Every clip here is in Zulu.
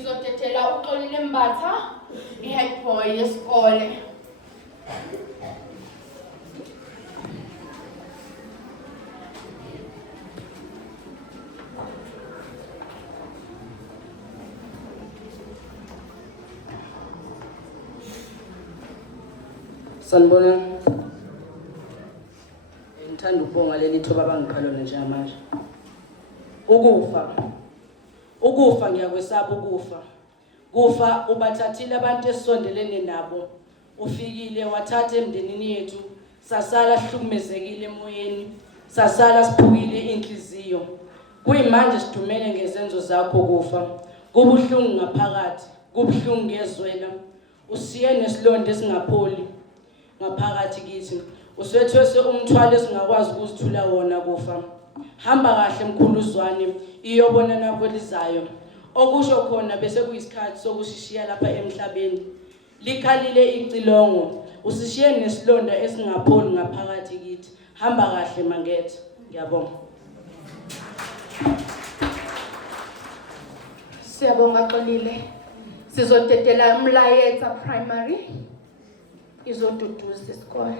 ngizotethela uXolile Mbatha, i-head boy yesikole. Sanibonani. Ngithanda ukubonga leli thuba abangipha lona njengamanje. Ukufa ngiyakwesaba ukufa. Kufa ubathathile abantu esondelene nabo. Ufikile wathatha emndenini yethu, sasala sihlukumezekile emoyeni, sasala siphukile inhliziyo. Kuyimanje sidumele ngezenzo zakho kufa. Kubuhlungu ngaphakathi, kubuhlungu ngezwela. Usiye nesilonda esingapholi ngaphakathi kithi. Uswethwese umthwalo esingakwazi ukuzithula wona kufa. Hamba kahle mkhuluzwane, iyobona nabo lizayo. Okusho khona bese kuyisikhathi sokushishiya lapha emhlabeni. Likhalile icilongo, usishiye nesilonda esingapholi ngaphakathi kithi. Hamba kahle mangethe. Ngiyabonga. Siyabonga Xolile. Sizodedela Mlayetha Primary. Izoduduza isikole.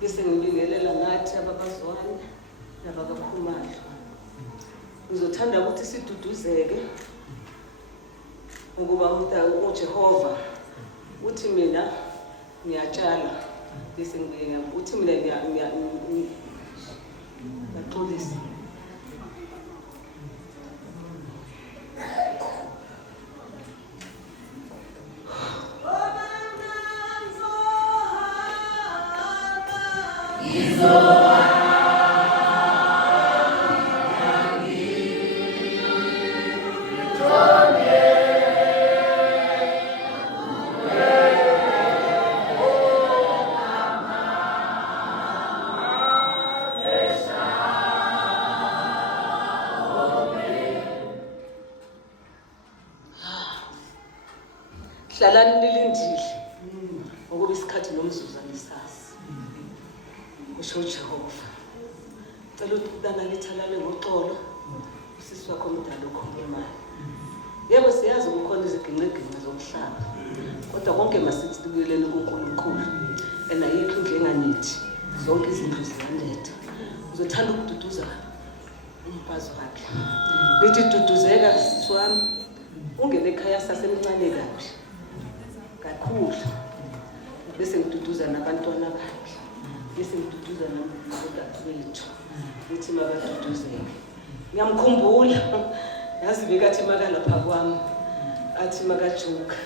bese ngibingelela ngathi abakazwane nabakakhumalo. Ngizothanda ukuthi siduduzeke ukuba uJehova uthi mina ngiyatshala bese ngibuye uthi mina ngiyaxolisa. Hlalani nilindile ngoba isikhathi nomzuzu anisazi. Usho uJehova. Cela ukuthi udana lithalale ngoxolo usisi wakho omdala ukhulumayo. Yebo siyazi ukukhona iziginqeginqe zomhlaba. Kodwa konke masithi kubuyeleni kuNkulunkulu. Ayikho indlu enganithi. Zonke izinto ziyanetha. Uzothanda ukududuza umfazi wakhe. Lithi duduzeka sisi wami. Ungene ekhaya sasemncane kakhulu. Bese ngiduduza nabantwana bakhe. Bese ngiduduza nabodade bethu. Lithi makaduduzeke. Ngiyamkhumbula. Yazi bekathi makalapha kwami. Athi makajuka.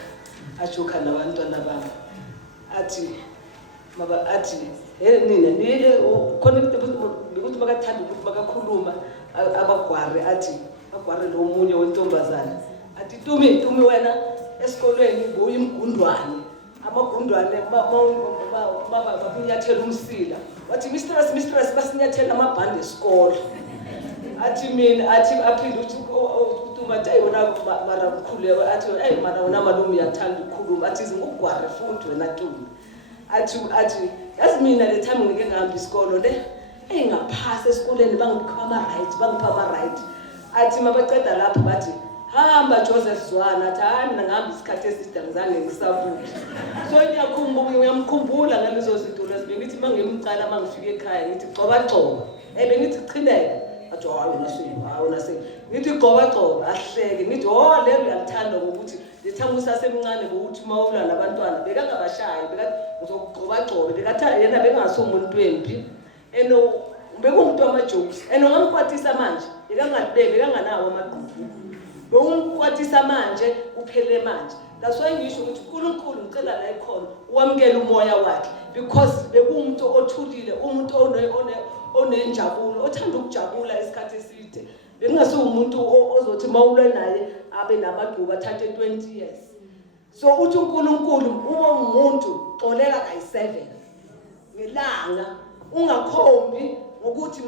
Ajuka nabantwana bami. Athi nina nile khona ukuthi makathanda ukuthi makakhuluma abagware athi bagware lo munye wentombazana. Athi Tumi wena esikolweni boyimgundwane. Amagundwane bakunyathela umsila. Wathi mistress basinyathela amabhande esikole. Athi mina aphinde uthi Tuma yona mara mkhulu athi hey mara wena malume uyathanda ukukhuluma athi ngokugware futhi wena Tumi. Athi yazi mina le time ngike ngihamba isikolo le ngaphasa esikoleni bangipha ama right. Athi mabaqeda lapho bathi hamba Joseph Zwana athi hayi mina ngihamba isikhathi eside ngizange ngisavuke. So ngiyamkhumbula ngalezo zinto lezi bengithi mangimcala mangifika ekhaya ngithi gcoba bengithi chileka athi hayi nase ngithi gcoba ahleke ngithi lelo uyalithanda ngokuthi lethanga usasemncane bokuthi mawula nabantwana bekangabashayi bekathi ngizogcoba bekathi yena bengasomuntu wempi bekumuntu wamajokes ngamkwatisa manje bekanganawo amagqubu bewumkwatisa manje uphele manje. That's why ngisho ukuthi uNkulunkulu ngicela la ekhona uwamkela umoya wakhe because bekumuntu othulile umuntu onenjabulo othanda ukujabula isikhathi eside. Bengasumuntu ozothi mawulwe naye abe namagqubu athathe 20 years. So uthi uNkulunkulu uma umuntu xoleka kayi7 ngelanga ungakhombi ngokuthi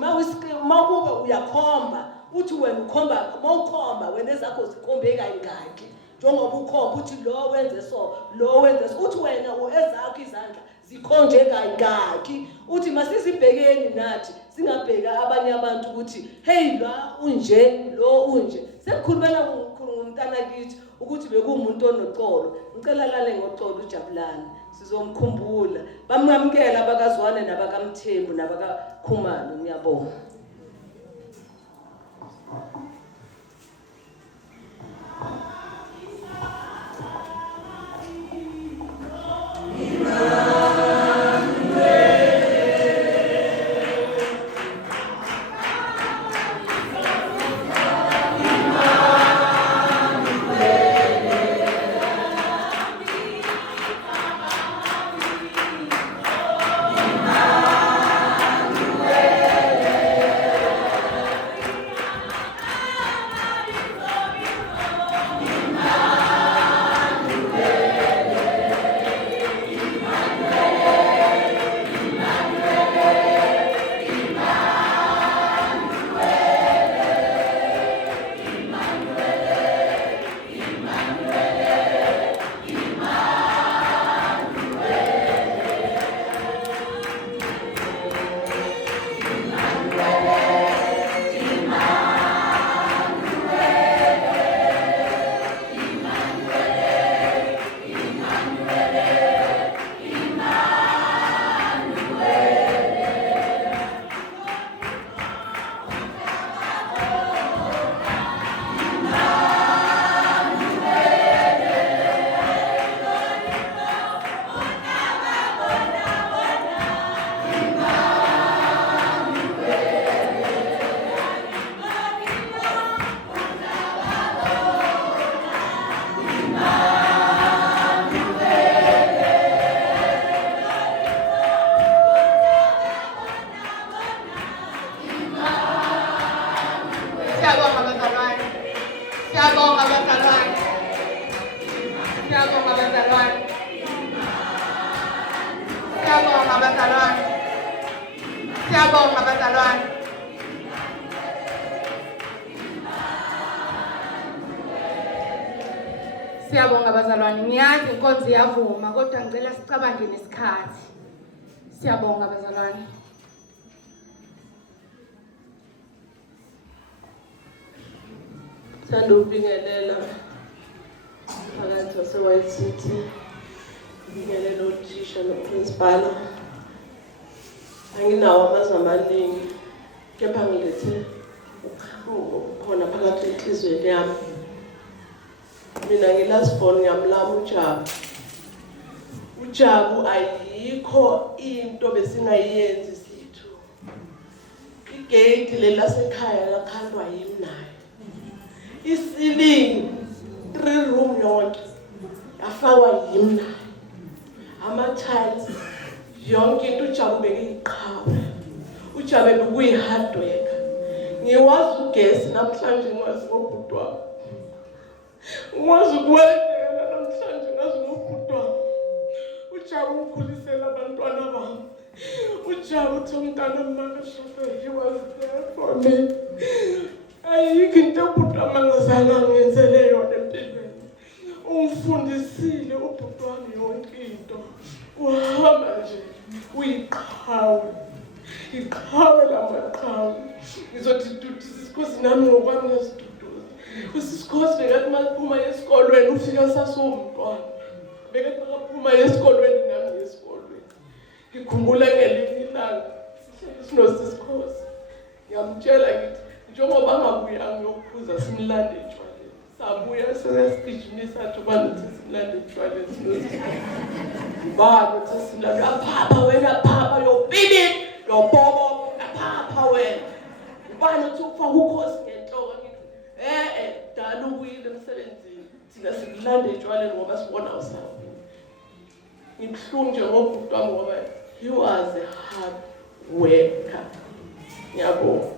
mawube uyakhomba uthi wena ukhomba mawukhomba wena ezakho zikhombe kangaki njengoba ukhomba uthi lo wenze so uthi wena ezakho izandla zikhonje kangaki uthi masizibhekeni nathi singabheka abanye abantu ukuthi hey la unje lo unje sekukhulumela ngumntana kithi ukuthi bekumuntu onoxolo. Ngicela lale ngoxolo uJabulani sizomkhumbula bamngamkela abakazwane nabakamthembu nabakakhumalo. Ngiyabonga. Siyabonga bazalwane. Siyabonga bazalwane. Ngiyazi inkonzo iyavuma kodwa ngicela sicabange nesikhathi. Siyabonga bazalwane. Sithanda ukubingelela phakathi wase-White City, ngibingelela othisha noprinsipala. Anginawo amazwi amaningi, kepha ngilethe ubuhlungu khona phakathi enhliziyweni yami. Mina ngilasibona ngiyamlama uJabu. uJabu ayikho into besingayenzi sithu. Igate lelasekhaya lakhandwa yimi naye. Isilingi 3 room yonke yafakwa yimi naye. Ama-tiles yonke into uJabu bekiyiqhawe. uJabu bekuyi-hard worker. Ngiwazi ugesi namhlanje ngwazi ngobhuti wami. Ngwazi ukuwendela namhlanje ngazi ngobhuti wami. uJabu ukhulisela abantwana bami. uJabu uthi umntana makashade, he was there for me. Ayikho into ubhuti wami angazange angenzele yona empilweni. Ungifundisile ubhuti wami yonke into. Uhamba nje uyiqhawe. Iqhawe lamaqhawe. Ngizothi dudisa isikhosi nami ngokwami ngiyaziduduza. Isikhosi bekathi maphuma esikolweni ufika sasumntwana. Bekathi makaphuma esikolweni nami ngesikolweni. Ngikhumbula ngelinye ilanga sinosisikhosini. Ngiyamtshela ngithi njengoba angabuyanga ngiyokuphuza simlande etshwaleni. Sabuya sesigijimisa athi ubani simlande etshwaleni sinosisikhosini. Bani uthi simlande apha wena papa yobili yobobo apha wena. Ubani uthi ufaka ukhosi ngenhloko ngithi dala ubuyile emsebenzini. Thina sikulanda etshwaleni ngoba sibona usawo. Ngibhlungu nje ngobhuti wami ngoba he was a hard worker. Ngiyabonga.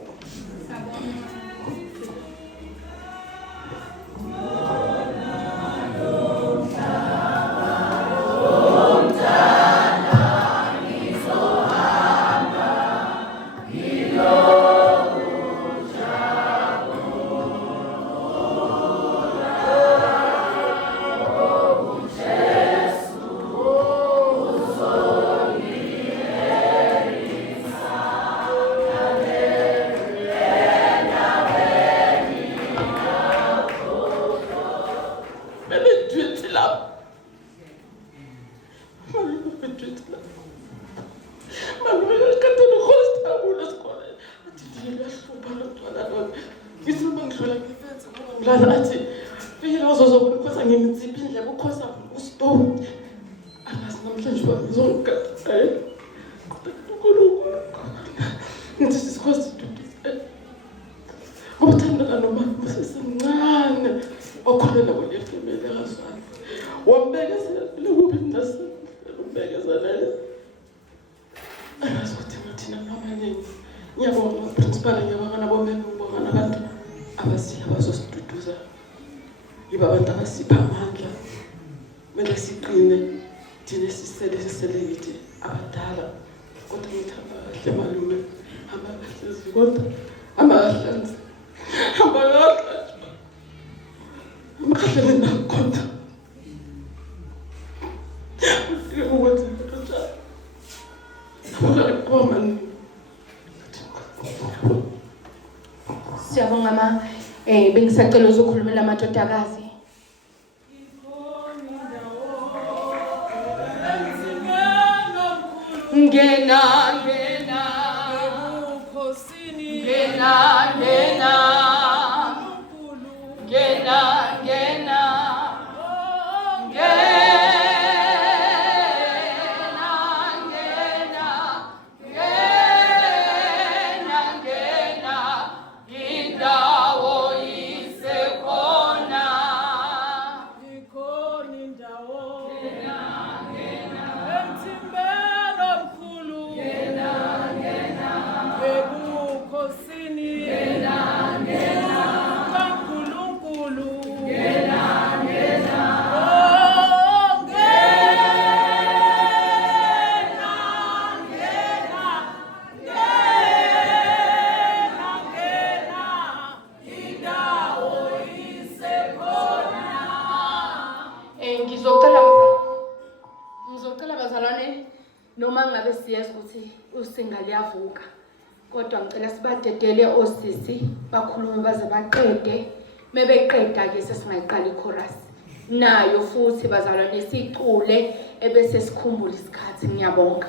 Siyabonga ma bengisacela uzokhulumela amadodakazi. Ngena ngena ebukhosini ngena ngena ngena ngena ngena usinga liyavuka. Kodwa ngicela sibadedele osisi bakhulume baze baqede. Mebeqeda ke sesingayiqala ichorus. Nayo futhi bazalwane sicule ebese sikhumbula isikhathi. Ngiyabonga.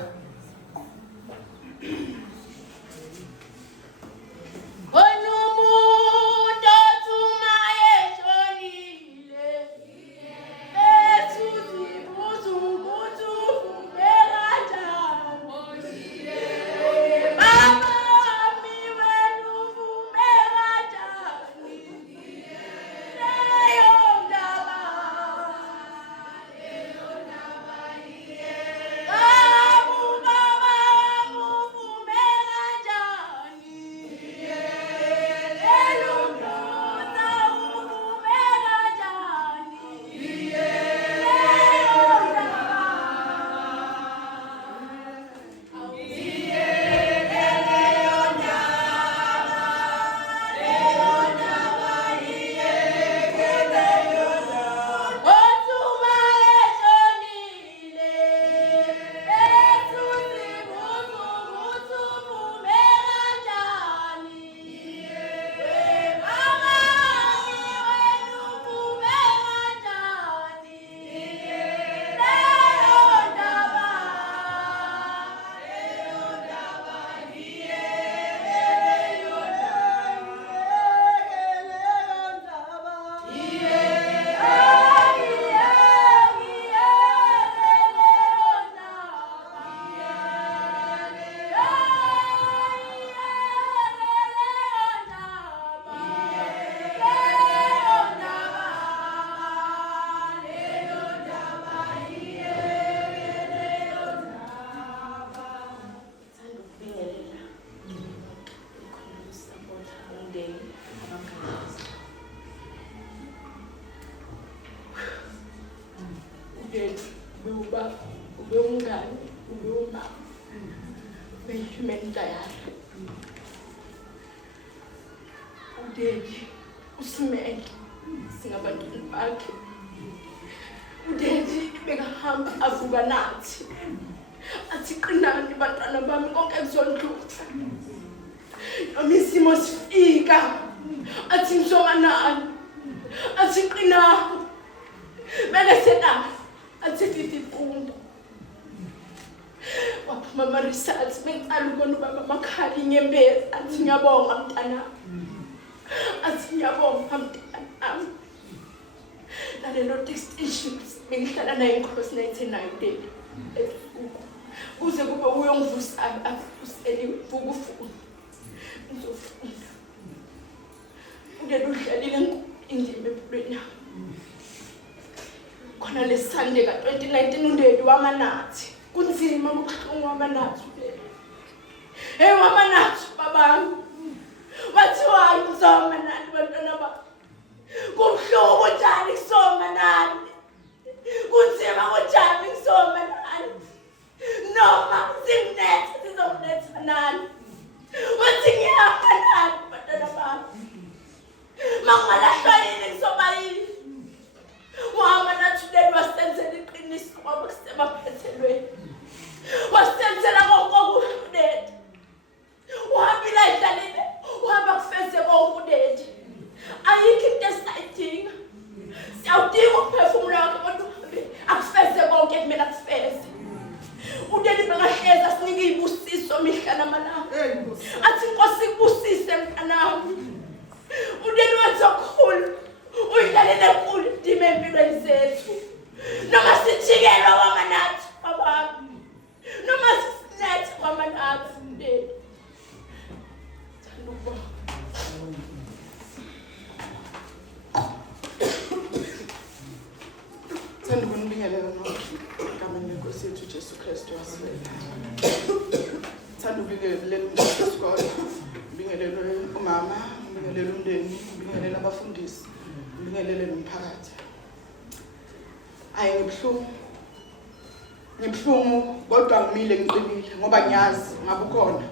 Ngibhlungu kodwa ngimile ngiqinile ngoba ngiyazi ngabe ukhona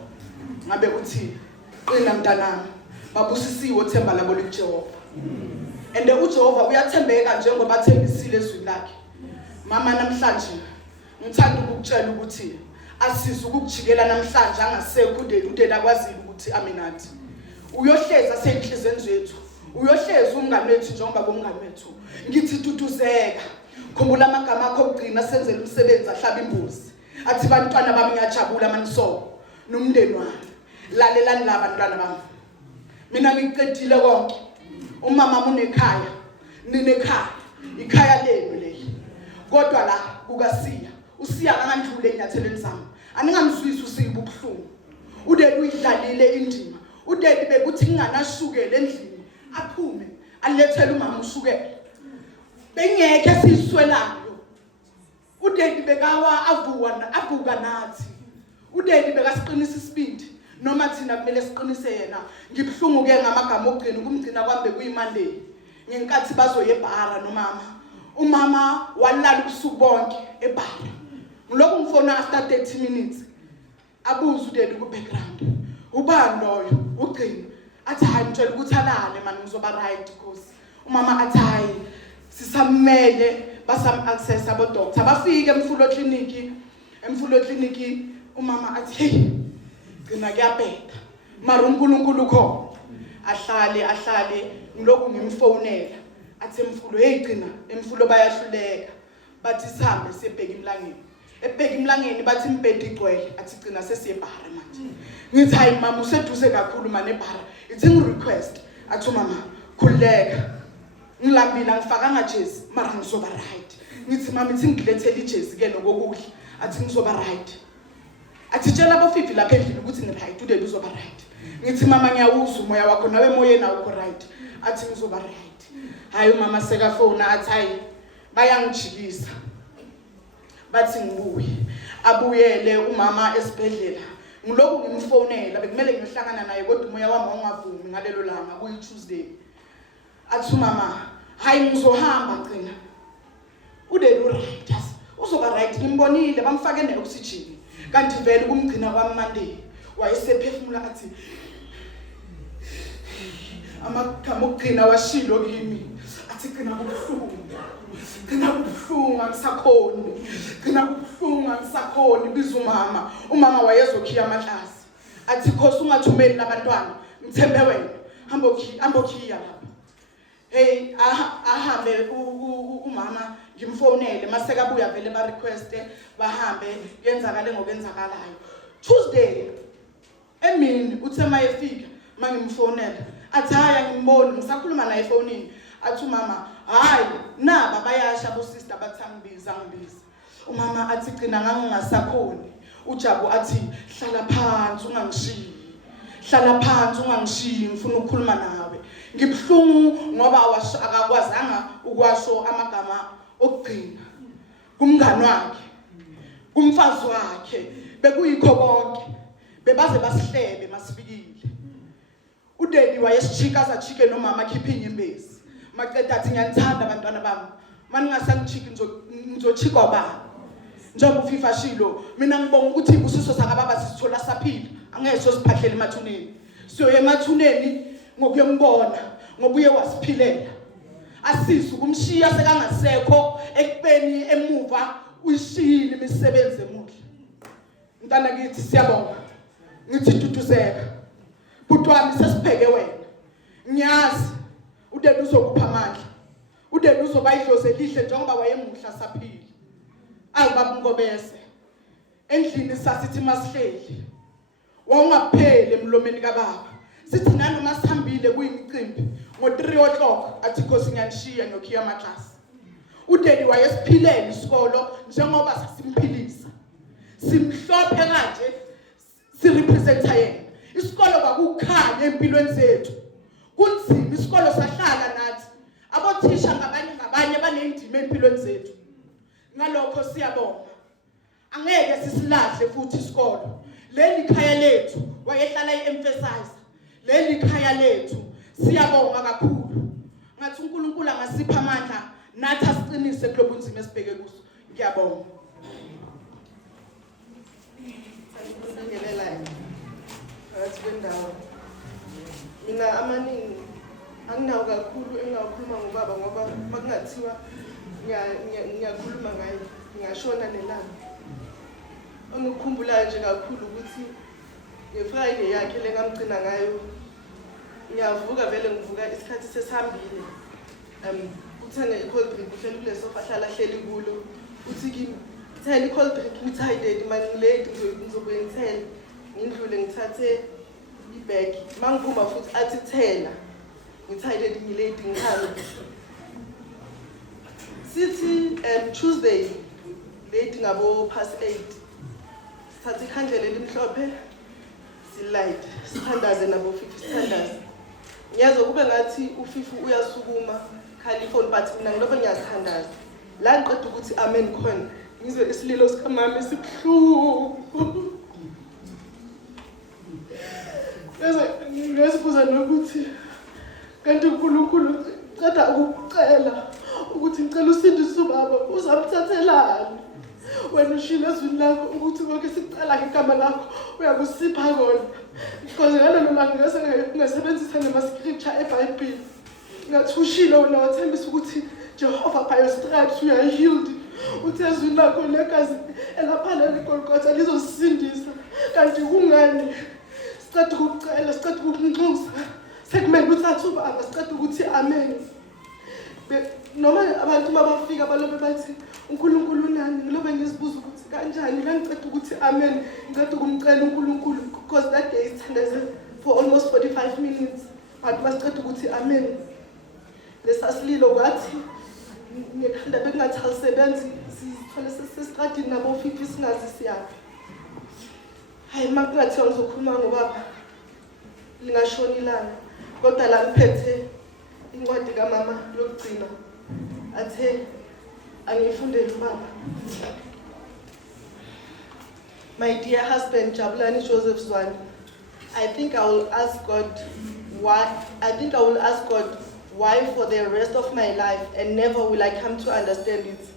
ngabe uthi qina mntanami babusisiwe uthemba labo kuJehova and uJehova uyathembeka njengoba athembisile ezwini lakhe. Mama namhlanje ngithanda ukukutshela ukuthi asiza ukujikela namhlanje angasekho uDeli akwazile ukuthi aminathi uyohleza senhlizweni zethu uyohleza umngane wethu njengoba bomngane wethu ngithi tutuzeka khumbula amagama akho okugcina senzele umsebenzi ahlaba imbuzi athi bantwana bami ngiyajabula maniso nomndeni wami lalelani la bantwana bami mina ngiqedile konke umama unekhaya ninekhaya ikhaya lenu leli kodwa la kukasiya usiya kangandlule enyathelweni zami aningamzwisi usiba ubuhlungu uDeli uyidlalile indima uDeli bekuthi nginganashukela endlini aphume alethele umama ushukela bengeke siswelayo uDeli bekawa avuka nathi uDeli bekasiqinisa isibindi noma thina kumele siqinise yena ngibhlungu ke ngamagama okugcina ukumgcina kwambe kuyiMonday ngenkathi bazoye eBhara nomama umama walala ubusuku bonke eBhara ngilokhu ngifona after 30 minutes abuza uDeli ku background ubani loyo ugcina athi hayi ngitshela ukuthi alale manje ngizoba right because umama athi hayi sisamele basam access abo doctor bafike emfulo clinic umama athi hey gcina kuyabheda mara uNkulunkulu kho ahlale ngilokhu ngimfonela athi emfulo hey gcina emfulo bayahluleka bathi sihambe siyebheka emlangeni ebheka emlangeni bathi imbhedi igcwele athi gcina sesiyeBhara manje ngithi hayi mama useduze kakhulu manje eBhara ithi ngirequest athi mama khuleka ngilambile angifakanga jezi mara ngizoba right ngithi mama ithi ngilethele ijezi ke nokokudla athi ngizoba right athi tshela abofifi lapha endlini ukuthi ni right uDeli uzoba right ngithi mama ngiyawuzwa umoya wakho nawe emoyeni awukho right athi ngizoba right hayi umama sekafona athi hayi bayangijikisa bathi ngibuye abuyele umama esibhedlela ngilokhu ngimfonela bekumele ngiyohlangana naye kodwa umoya wami ongavumi ngalelo langa kuyi Tuesday athi mama hayi ngizohamba gcina uDeli right uzoba right ngimbonile bamfake neoxygen kanti vele kumgcina kwaMonday wayesephefumula athi amagama okugcina washilo kimi athi gcina kubuhlungu angisakhoni biza umama wayezokhiya amahlasi athi khosi ungathumeli labantwana ngithembe wena ambokhiya lapha hey ahambe umama ngimfonele maseka buya vele ba request bahambe yenzakale ngokwenzakalayo Tuesday emini uthe mayefika mangimfonela athi haya ngimboni ngisakhuluma naye efonini athi mama hayi naba bayasha bo sister bathangibiza umama athi gcina ngangingasakhoni uJabu athi hlala phansi ungangishiyi ngifuna ukukhuluma nawe ngibhlungu ngoba akakwazanga ukwasho amagama okugcina kumngani wakhe kumfazi wakhe bekuyikho konke bebaze basihlebe masifikile uDeli wayesijikaza nomama akhipha inyembezi maqeda athi ngiyanithanda abantwana bami mani ngasangijiki ngizochikwa bani njengoba uFifa shilo mina ngibonga ukuthi ibusiso sakababa sisithola saphila angeke sosiphahlele emathuneni siyoye emathuneni ngokuyembona ngobuye wasiphilela asisi ukumshiya sekangasekho ekubeni emuva uyishiyile imisebenzi emuhle mntana kithi siyabonga ngithi tutuzeka butwami sesipheke wena ngiyazi uDeli uzokupha amandla uDeli uzoba idlozi elihle njengoba wayemuhla saphila ayibaba ngobese endlini sasithi masihleli wawungapheli emlomeni kababa sithi nanoma sihambile kuyimicimbi ngo3 o'clock athi khosi ngiyanishiya ngiyokhiya amaklasi uDeli wayesiphilela isikolo njengoba sasimphilisa simhlophe kanje sirepresenta yena isikolo kwakukhanya empilweni zethu kunzima isikolo sahlala nathi abothisha ngabanye banendima empilweni zethu ngalokho siyabonga angeke sisilahle futhi isikolo leli khaya lethu wayehlala iemphasize leli khaya lethu siyabonga kakhulu ngathi uNkulunkulu angasipha amandla nathi asiqinise kulo bunzima esibheke kuso ngiyabonga sangelela athi bendawo mina amaningi anginawo kakhulu engakhuluma ngobaba ngoba makungathiwa ngiyakhuluma ngaye ngiyashona nelanga angikukhumbulayo nje kakhulu ukuthi nge-Friday yakhe le ngamgcina ngayo ngiyavuka vele ngivuka isikhathi sesihambile uthenge i-cold drink uhleli kule sofa ahlala ahleli kulo uthi kimi thela i-cold drink ngithi hayi daddy manje ngilate ngizobuye ngithele ngindlule ngithathe ibhegi mangiphuma futhi athi thela ngithi hayi daddy ngilate ngihambe sithi Tuesday late ngabo past 8 sithatha ikhandlela elimhlophe silight sithandaze nabo Fifi sithandaze ngiyazo kube ngathi uFifi uyasukuma khalifoni but mina ngilobe ngiyathandaza la ngiqeda ukuthi amen khona ngizwe isililo sikamama esibhlungu ngesibuza nokuthi kanti uNkulunkulu ceda ukucela ukuthi ngicela usindise ubaba uzamthathelani wena ushilo ezwini lakho ukuthi konke sicela ngegama lakho uyakusipha kona because ngalelo langa ngasebenzisa nama-scripture eBhayibheli ngathi ushilo wena wathembisa ukuthi Jehova by your stripes we are healed uthi ezwini lakho legazi elaphana leGolgotha lizosindisa kanti kungani siceda ukucela siceda ukunxusa sekumele uthathe ubaba siceda ukuthi amen noma abantu mabafika balobe bathi uNkulunkulu nani ngilobe ngizibuza ukuthi kanjani la ngicela ukuthi amen ngicela ukumcela uNkulunkulu because that day sithandaze for almost 45 minutes but masicela ukuthi amen lesasililo kwathi ngekhanda bekungathi alisebenzi sithole sesistradini nabo Fifi singazi siyaphi hayi makungathi ngizokhuluma ngobaba lingashoni ilanga kodwa la ngiphethe incwadi kamama yokugcina athe angifundele ubaba. My dear husband Jabulani Joseph Zwane, I think I will ask God why for the rest of my life, and never will I come to understand it.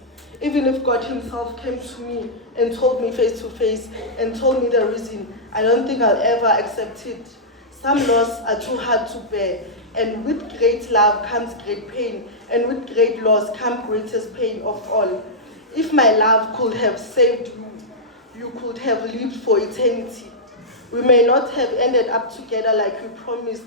Even if God himself came to me and told me face to face and told me the reason, I don't think I'll ever accept it. Some loss are too hard to bear, and with great love comes great pain, and with great loss comes greatest pain of all. If my love could have saved you, you could have lived for eternity. We may not have ended up together like we promised,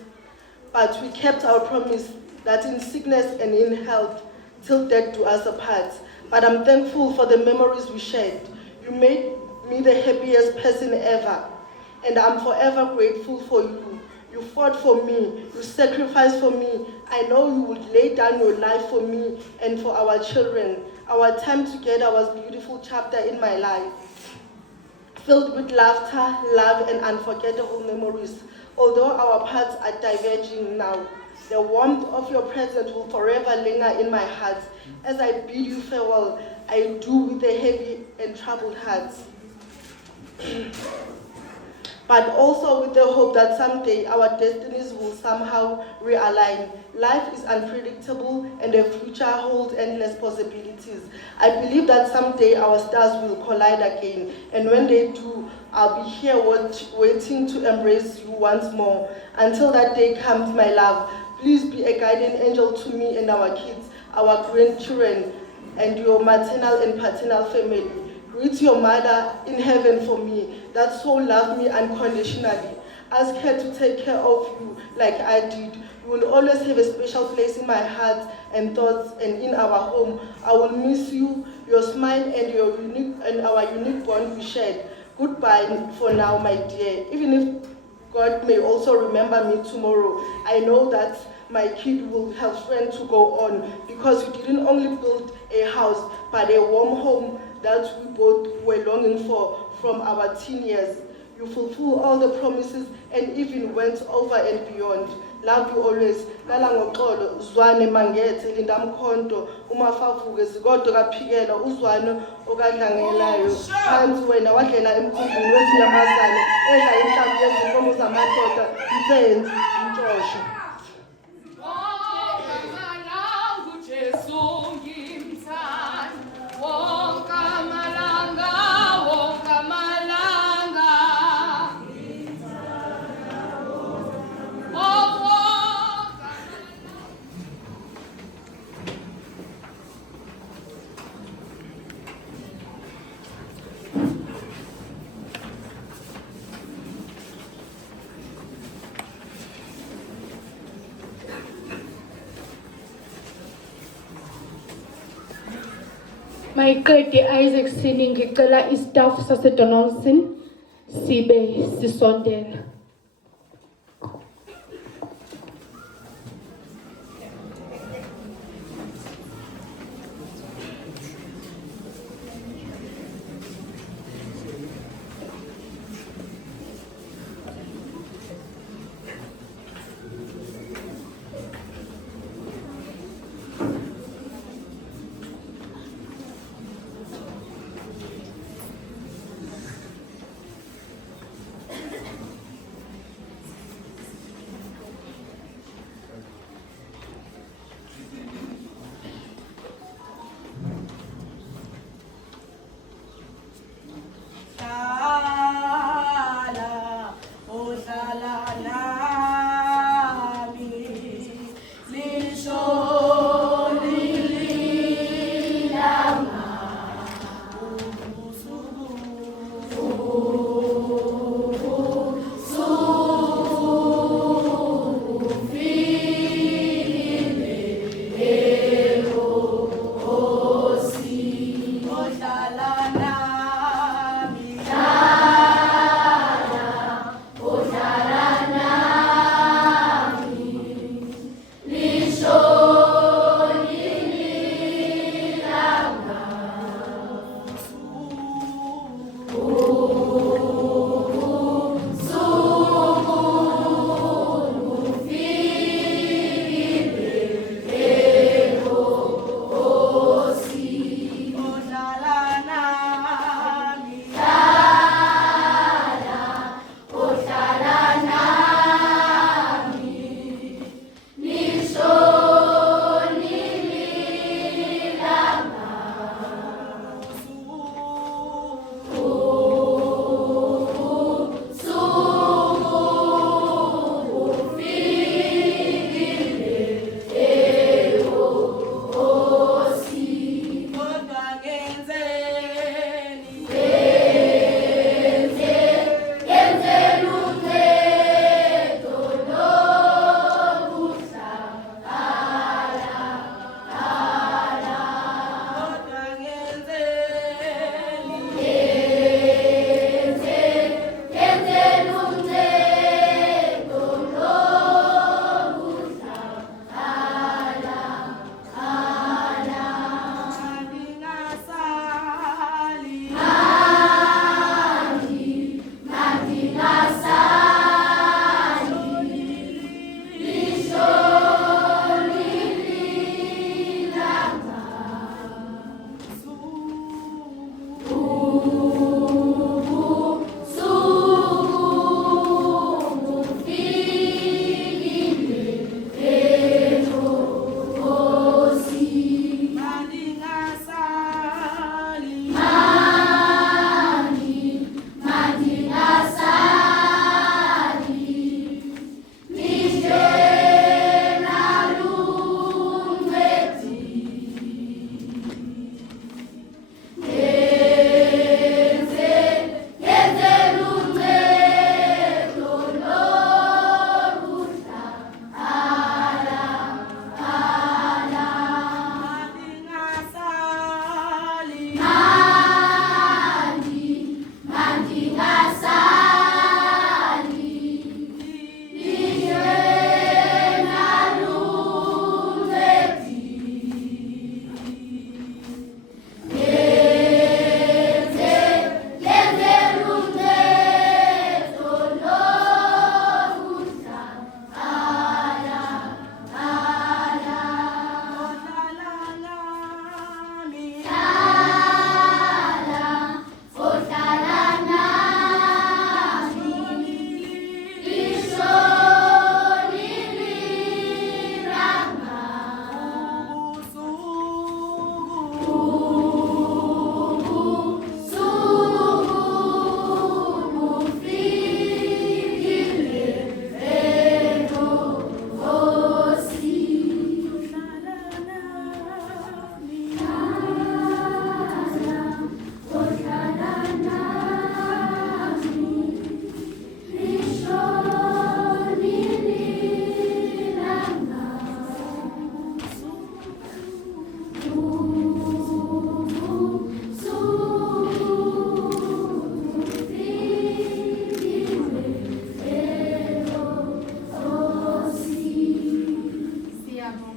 but we kept our promise that in sickness and in health, till death do us apart. But I'm thankful for the memories we shared. You made me the happiest person ever, and I'm forever grateful for you. You fought for me, you sacrificed for me. I know you would lay down your life for me and for our children. Our time together was a beautiful chapter in my life, filled with laughter, love, and unforgettable memories. Although our paths are diverging now, the warmth of your presence will forever linger in my heart. As I bid you farewell, I do with a heavy and troubled heart, but also with the hope that someday our destinies will somehow realign. Life is unpredictable and the future holds endless possibilities. I believe that someday our stars will collide again, and when they do, I'll be here waiting to embrace you once more. Until that day comes, my love, please be a guardian angel to me and our kids, our grandchildren, and your maternal and paternal family. Greet your mother in heaven for me, that so loved me unconditionally. Ask her to take care of you like I did. You will always have a special place in my heart and thoughts and in our home. I will miss you, your smile, and our unique bond we shared. Goodbye for now, my dear. Even if God may also remember me tomorrow, I know that my kid will have strength to go on, because you didn't only build a house, but a warm home that we both were longing for from our teen years. You fulfill all the promises and even went over and beyond. Love you always. Lala ngoxolo, Zwane Mangethe, Linda Mkhonto, uMafavuke, Zigodo kaPhikela, uZwane okadlangelayo. Phansi wena wadlela emkhumbini wezinyamazane, edla inhlamvu yezinkomo zamadoda, mfenzi, intshosho. Mayiqede Isaac Sini ngicela istaff saseDonaldson sibe sisondela.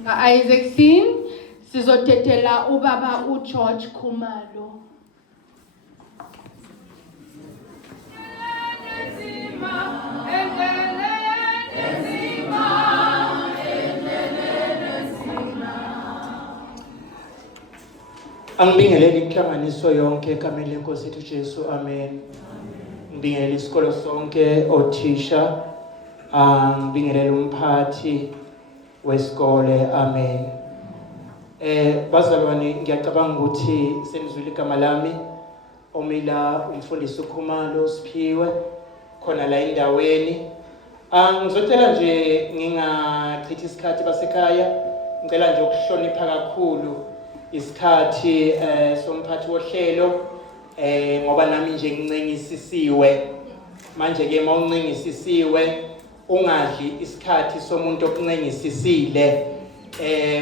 Isaac Sin sizotetela ubaba uGeorge Khumalo. Angibingelele inhlanganiso yonke egameni lenkosi yethu Jesu, amen. Ngibingelele isikolo sonke, othisha, ngibingelele umphathi wesikole, amen. Bazalwane, ngiyacabanga ukuthi senizwile igama lami omila umfundisi uKhumalo Siphiwe khona la endaweni. Ngizocela nje ngingachithi isikhathi basekhaya, ngicela nje ukuhlonipha kakhulu isikhathi somphathi wohlelo ngoba nami nje ngincengisisiwe manje ke mawuncengisisiwe ungadli isikhathi somuntu okuncengisisile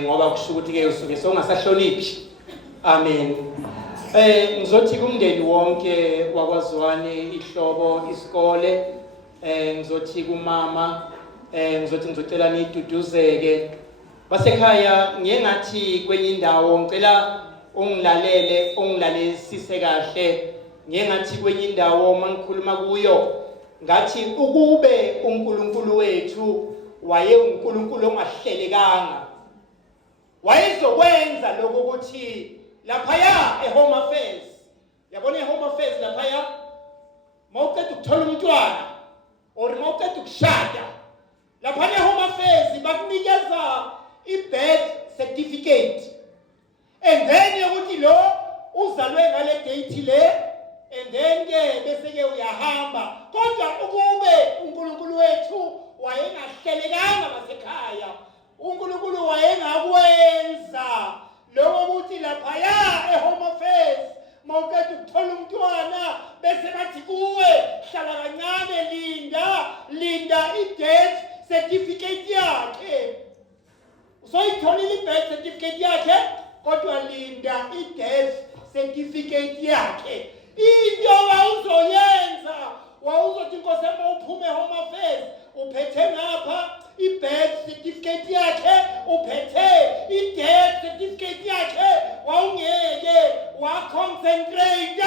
ngoba kusho ukuthi ke usuke songasahloniphi, amen. Ngizothi kumndeni wonke wakwaZwane, ihlobo, isikole, ngizothi kumama, ngizocela niduduzeke basekhaya. Ngiye ngathi kwenye indawo ngicela ungilalesise kahle. Ngiye ngathi kwenye indawo mangikhuluma kuyo ngathi ukube uNkulunkulu wethu waye uNkulunkulu ongahlelekanga wayezokwenza lokho ukuthi laphaya eHome Affairs, yabona eHome Affairs laphaya mawuqeda ukuthola umntwana or mawuqeda ukushada laphaya eHome Affairs bakunikeza i-birth certificate, and then yokuthi lo uzalwe ngale date le, and then ke bese ke uyahamba. Kodwa ukube uNkulunkulu wethu wayengahlelekanga basekhaya, uNkulunkulu wayengakwenza lokho ukuthi laphaya eHome Affairs mawuqeda ukuthola umntwana bese bathi kuwe hlala kancane, linda i-death certificate yakhe. Usoyitholile i-birth certificate yakhe kodwa linda i-death certificate yakhe. Into wawuzoyenza wawuzothi Nkosi yami uphume eHome Affairs uphethe ngapha i-birth certificate yakhe, uphethe i-death certificate yakhe, wawungeke waconcentrate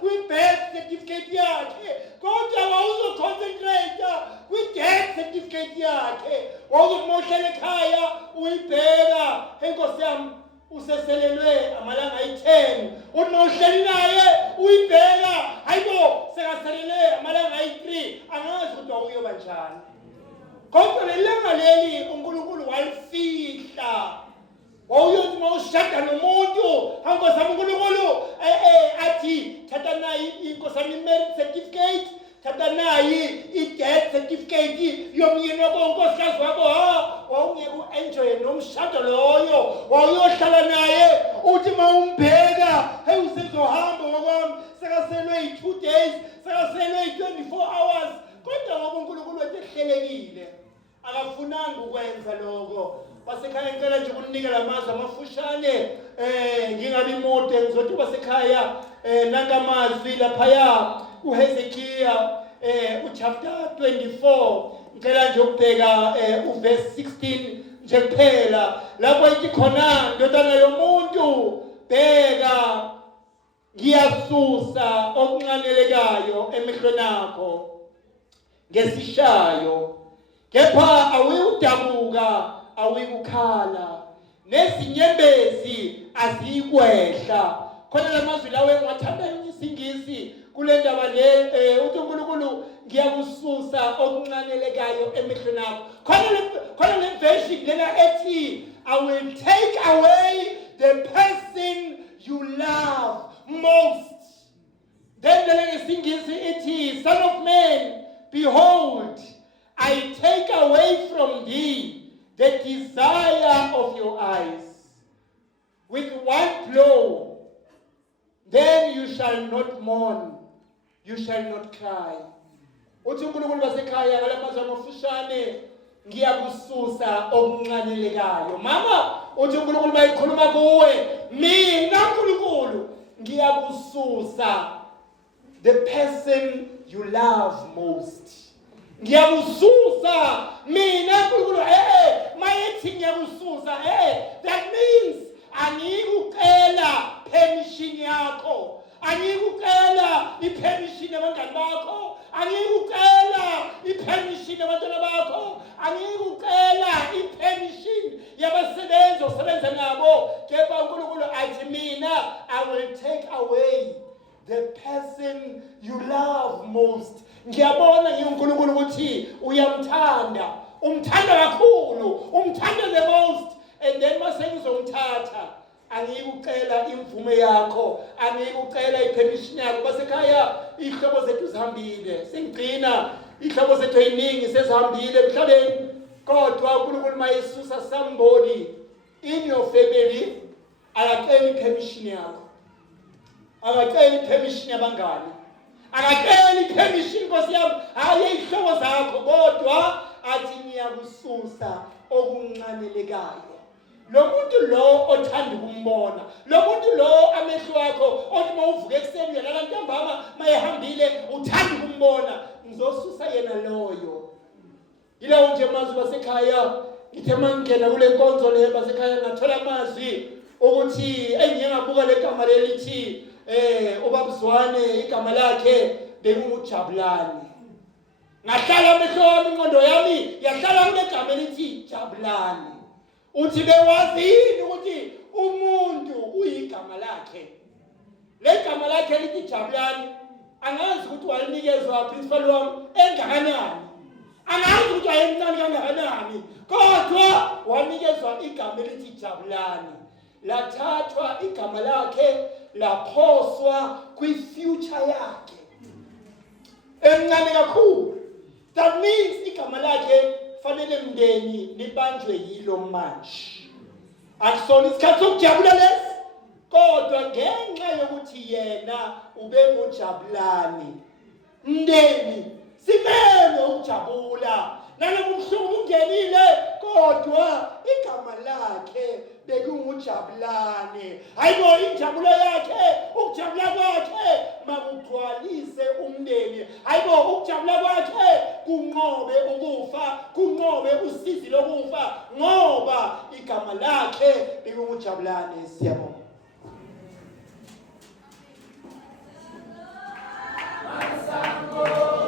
kwi-birth certificate yakhe kodwa wawuzoconcentrate kwi-death certificate yakhe. Wawuzokumohlela ekhaya uyibheka, hey Nkosi yami useselelwe amalanga ayi-10, uthi mawuhleli naye uyibheka, hayibo sekaselelwe amalanga ayi-3, angazi ukuthi wawuyoba njani. Kodwa lelanga leli uNkulunkulu walifihla. Wawuyothi mawushada nomuntu, Nkosi yami uNkulunkulu athi thatha nayi iNkosi yami i-marriage certificate, thatha nayi i-death certificate yomyeni wabo unkosikazi wabo. Wawungeke u-enjoye nomshado loyo, wawuyohlala naye uthi mawumbheka, hey usezohamba ngokwami sekaselwe yi-2 days, sekaselwe yi-24 hours. Kodwa ngoba uNkulunkulu wethu ehlelekile akafunanga ukwenza lokho. Basekhaya ngicela nje ukunika lamazwi amafushane, ngingabi mude, ngizothi basekhaya nangamazwi laphaya uHezekiya uchapter 24, ngicela nje ukubheka uverse 16 nje kuphela lapho ithi khona ndodana yomuntu bheka ngiyasusa okunqanelekayo emehlweni akho ngesishayo, kepha awuyudabuka awuyukukhala, nezinyembezi aziyikwehla. Khona lamazwi lawe ngiwathanda isingisi kule ndaba le, uthi uNkulunkulu ngiyakususa okunqanelekayo emehlweni akho. Khona le version lena ethi I will take away the person you love most. Then the singisi ethi, Son of man, behold, I take away from thee the desire of your eyes. With one blow, then you shall not mourn, you shall not cry. Uthi uNkulunkulu basekhaya ngalamazwi amafushane ngiyakususa okunqanelekayo. Mama, uthi uNkulunkulu bayikhuluma kuwe, mina uNkulunkulu ngiyakususa the person you love most. Ngiyakususa mina uNkulunkulu mayethi mayithi ngiyakususa, that means angikucela permission yakho, angikucela ipermission yabangani bakho, angikucela ipermission yabantwana bakho, angikucela ipermission yabasebenzi osebenza nabo, kepha uNkulunkulu athi mina I will take away the person you love most. Ngiyabona ngiuNkulunkulu ukuthi uyamthanda, umthanda kakhulu, umthanda the most, and then mase ngizomthatha angikucela imvume yakho, angikucela ipermission yakho. Basekhaya ihlobo zethu zihambile, singcina ihlobo zethu eziningi sezihambile emhlabeni, kodwa uNkulunkulu mayesusa somebody in your family akacela ipermission yakho, akacela ipermission yabangani, akacela ipermission Nkosi yami hayi ihlobo zakho, kodwa athi ngiyakususa okunqanelekayo. Lo muntu lo othanda ukumbona, lo muntu lo amehlo akho othi mawuvuka ekseni yena ntambama mayehambile uthanda ukumbona, ngizosusa yena loyo. Yilawo nje amazwi basekhaya, ngithe mangena kule nkonzo le basekhaya ngathola amazwi ukuthi engiyengabuka legama lelithi ubabuzwane igama lakhe bekungujabulani. Ngahlala emehlweni ingqondo yami yahlala kule gama elithi Jabulani. Uthi bewazini ukuthi umuntu uyigama lakhe. Le gama lakhe lithi Jabulani, angazi ukuthi walinikezwa principal wami engakanani, angazi ukuthi wayemncane kangakanani, kodwa wanikezwa igama elithi Jabulani. Lathathwa igama lakhe laphoswa kwi-future yakhe emncane kakhulu. That means igama lakhe fanele mndeni libanjwe yilo manje. Akusona isikhathi sokujabula lesi, kodwa ngenxa yokuthi yena ube ngujabulani, mndeni simele ukujabula. Nalobu buhlungu bungenile, kodwa igama lakhe bekungujabulani. Hayibo injabulo yakhe, ukujabula kwakhe makugcwalise umndeni. Hayibo ukujabula kwakhe kunqobe ukufa, kunqobe usizi lokufa, ngoba igama lakhe bekungujabulani. Siyabonga. Masango,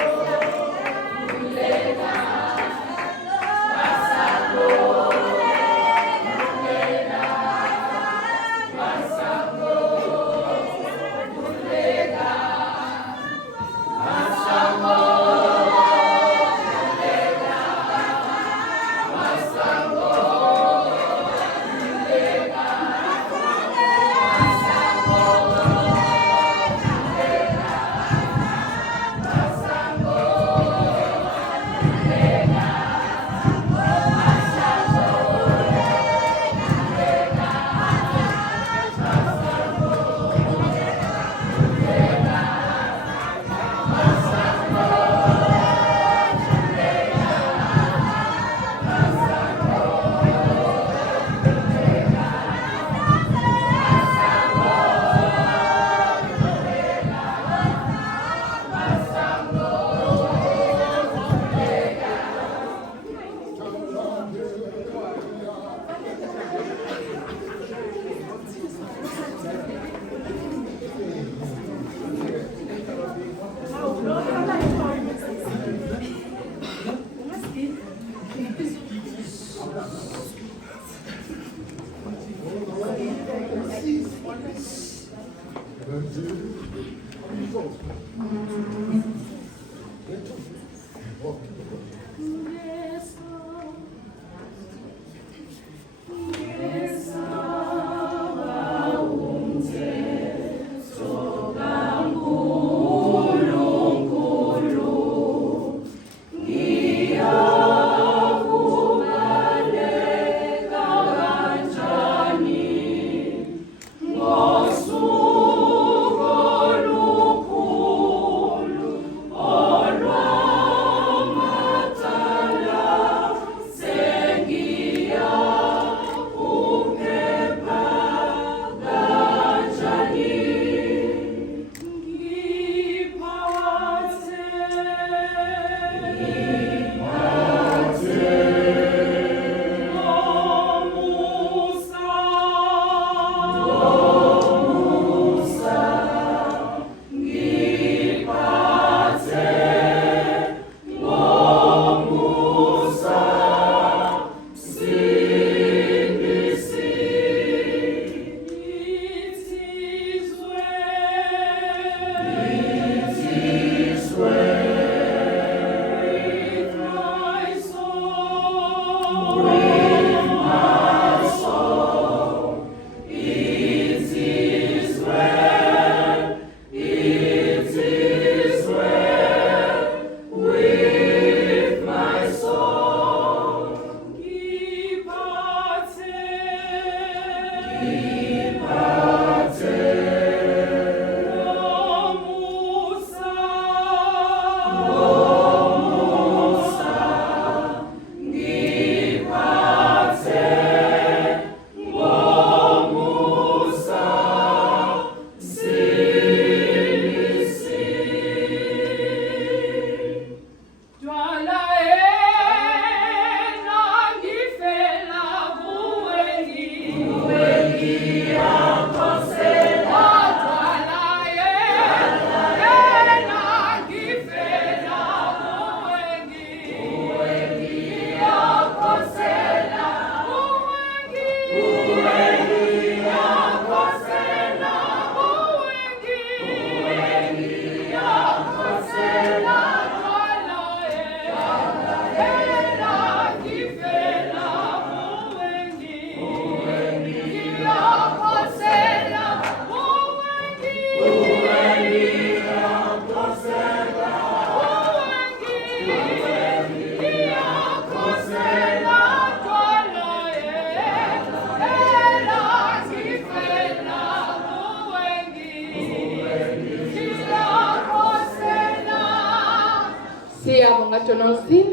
Siyabonga Donaldson,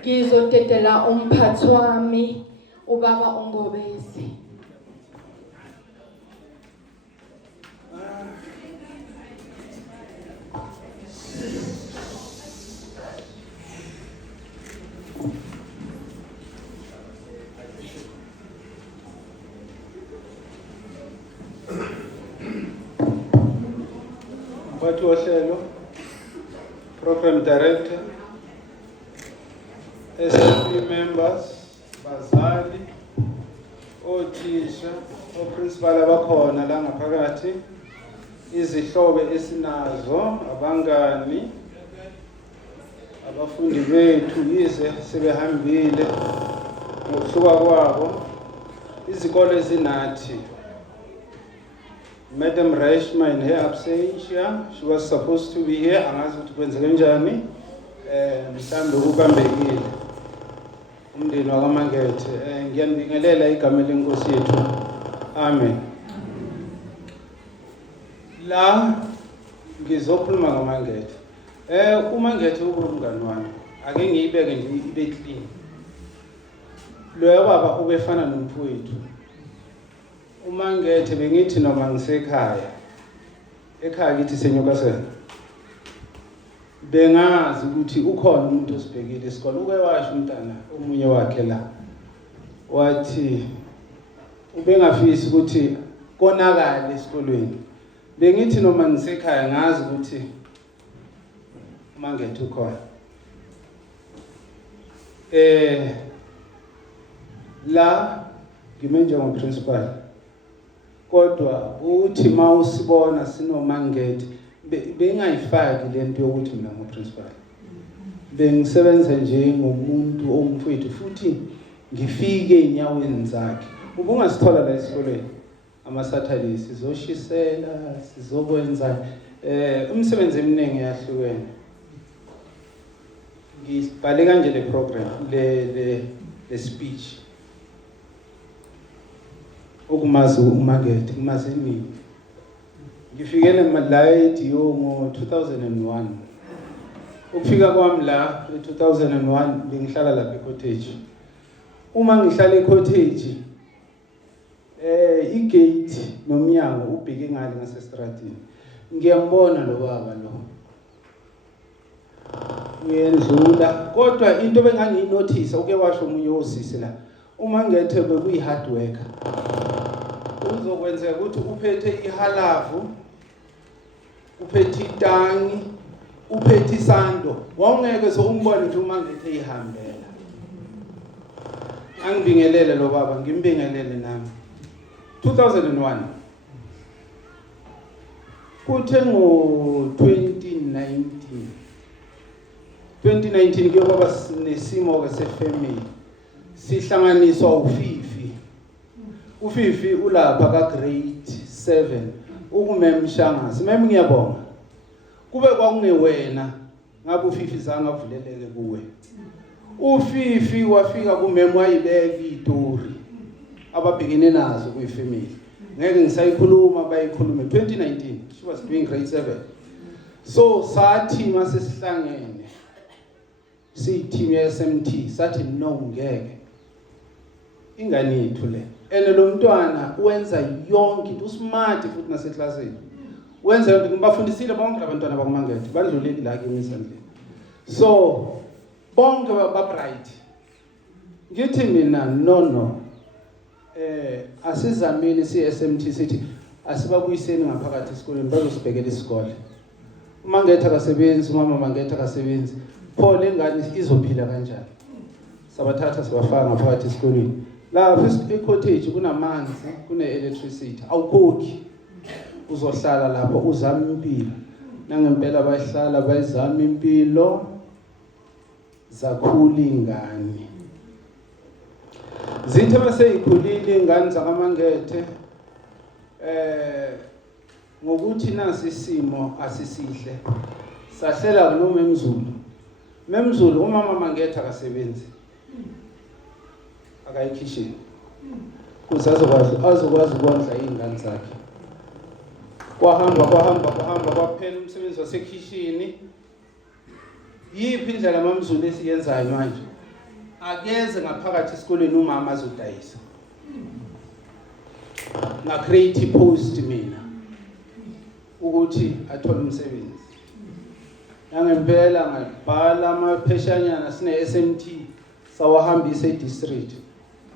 ngizotetela umphathi wami ubaba uNgobese. Mphathi wohlelo, Program Director, SLP members, bazali, othisha, oprincipal abakhona la ngaphakathi, izihlobo esinazo, abangani, abafundi bethu yize sebehambile ngokuhluka kwabo, izikole ezinathi. Madam Reshma in her absentia, she was supposed to be here, angazi ukuthi kwenzeke njani. Mhlambe ukubambekile. Umndeni wakaMangethe, ngiyanibingelela igama lenkosi yethu. Amen. La ngizokhuluma ngaMangethe. uMangethe umngani wami. Ake ngiyibeke nje ibe clean. Lo baba ubefana nomfowethu. uMangethe bengithi noma ngisekhaya. Ekhaya kithi seNyokasela. Bengazi ukuthi ukhona umuntu osibhekile isikole. Uke washo umntana omunye wakhe la. Wathi ubengafisi ukuthi konakala esikolweni. Bengithi noma ngisekhaya ngazi ukuthi uMangethe ukhona. La ngimenje ngoprincipal. Kodwa uthi mawusibona sinoMangethe bengayifaki lento yokuthi mina ngoprincipal. Bengisebenza nje ngomuntu omfowethu futhi ngifike enyaweni zakhe. Ubungasithola la esikolweni ama-Saturdays sizoshisela sizokwenza umsebenzi eminingi yahlukene. Ngibhale kanje le program le speech. Ukumazi uMangethe kumazi nini. Ngifikele la eDiyo ngo 2001. Ukufika kwami la 2001 bengihlala lapha eCottage. Uma ngihlala eCottage igate nomnyango ubheke ngale ngasestradini. Ngiyambona lo baba lo. Uyendlula kodwa into benganginotice uke washo umunye wosisi la. uMangethe bekuyi hard worker. Uzokwenzeka ukuthi uphethe ihalavu, uphethe itangi, uphethe isando. Wawungeke so umbone nje uMangethe ihambela. Angibingelele lo baba, ngimbingelele nami. 2001 kuthe ngo 2019 kuyoba nesimo ke sefamily. Sihlanganiswa uFifi. uFifi ulapha ka grade 7 ukumemshangazi. Memi ngiyabonga. Kube kwakungewena ngabe uFifi zanga avuleleke kuwe. uFifi wafika kumemi wayibeka itori ababhekene nazo kuyifamily. Ngeke ngisayikhuluma bayikhulume 2019 she was doing grade 7. So sathi mase sihlangene team ya SMT sathi no ngeke ingane yethu le ene lo mntwana uwenza yonke into usmart futhi naseklasini wenza into ngibafundisile bonke abantwana bakuMangethe badlulile la kimi esandleni. So bonke babright. Ngithi mina no. Asizamile SMT sithi asibabuyiseni ngaphakathi esikoleni bazosibhekela isikole. Uma ngethe akasebenzi, umama mangethe akasebenzi, pho lengane izophila kanjani? Sabathatha sibafaka ngaphakathi esikoleni. Lapha e-cottage kunamanzi, kune-electricity, awukhokhi. Uzohlala lapho uzama impilo. Nangempela bahlala bayizama impilo zakhula ingane. Zithe bese ikhulile ingane zakaMangethe ngokuthi nasi isimo asisihle. Sahlela noMemzulu umama Mangethe akasebenzi. Akayikhishini. Kuze azokwazi ukondla izingane zakhe. Kwahamba kwaphela umsebenzi wasekhishini. Yiphi indlela maMzulu esiyenzayo manje? Akeze ngaphakathi esikoleni umama azodayisa. Nga create post mina ukuthi athole umsebenzi. Nangempela ngabhala amapheshanyana sine SMT sawahambisa e-district.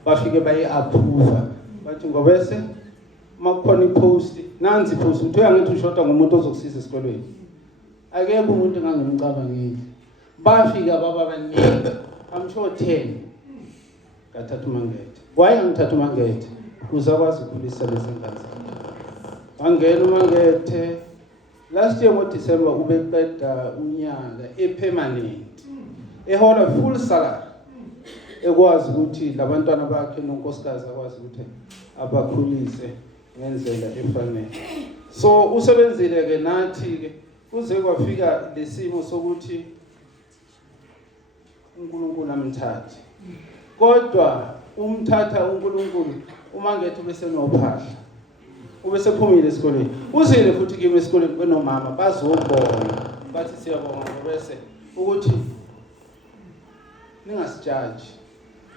Bafike bayi-approve. Bathi ngoba bese makukhona ipost, nansi ipost uthi uyangithi ushoda ngomuntu ozokusiza esikolweni. Akekho umuntu engangimcabangile. Bafika baba baningi. I'm sure 10 kathatha uMangethe. Why ngithatha uMangethe? Uzakwazi ukukhulisa lezingane. Wangena uMangethe last year ngoDecember ubeqeda unyaka epermanent. Ehola full salary. Ekwazi ukuthi labantwana bakhe nonkosikazi akwazi ukuthi abakhulise ngendlela efanele. So usebenzile ke nathi ke kuze kwafika lesimo sokuthi uNkulunkulu amthathe. Kodwa umthatha uNkulunkulu uMangethe bese nophahla. Ubesephumile esikoleni. Uzile futhi kimi esikoleni kwenomama bazobona. Bathi siyabonga bese ukuthi ningasijudge.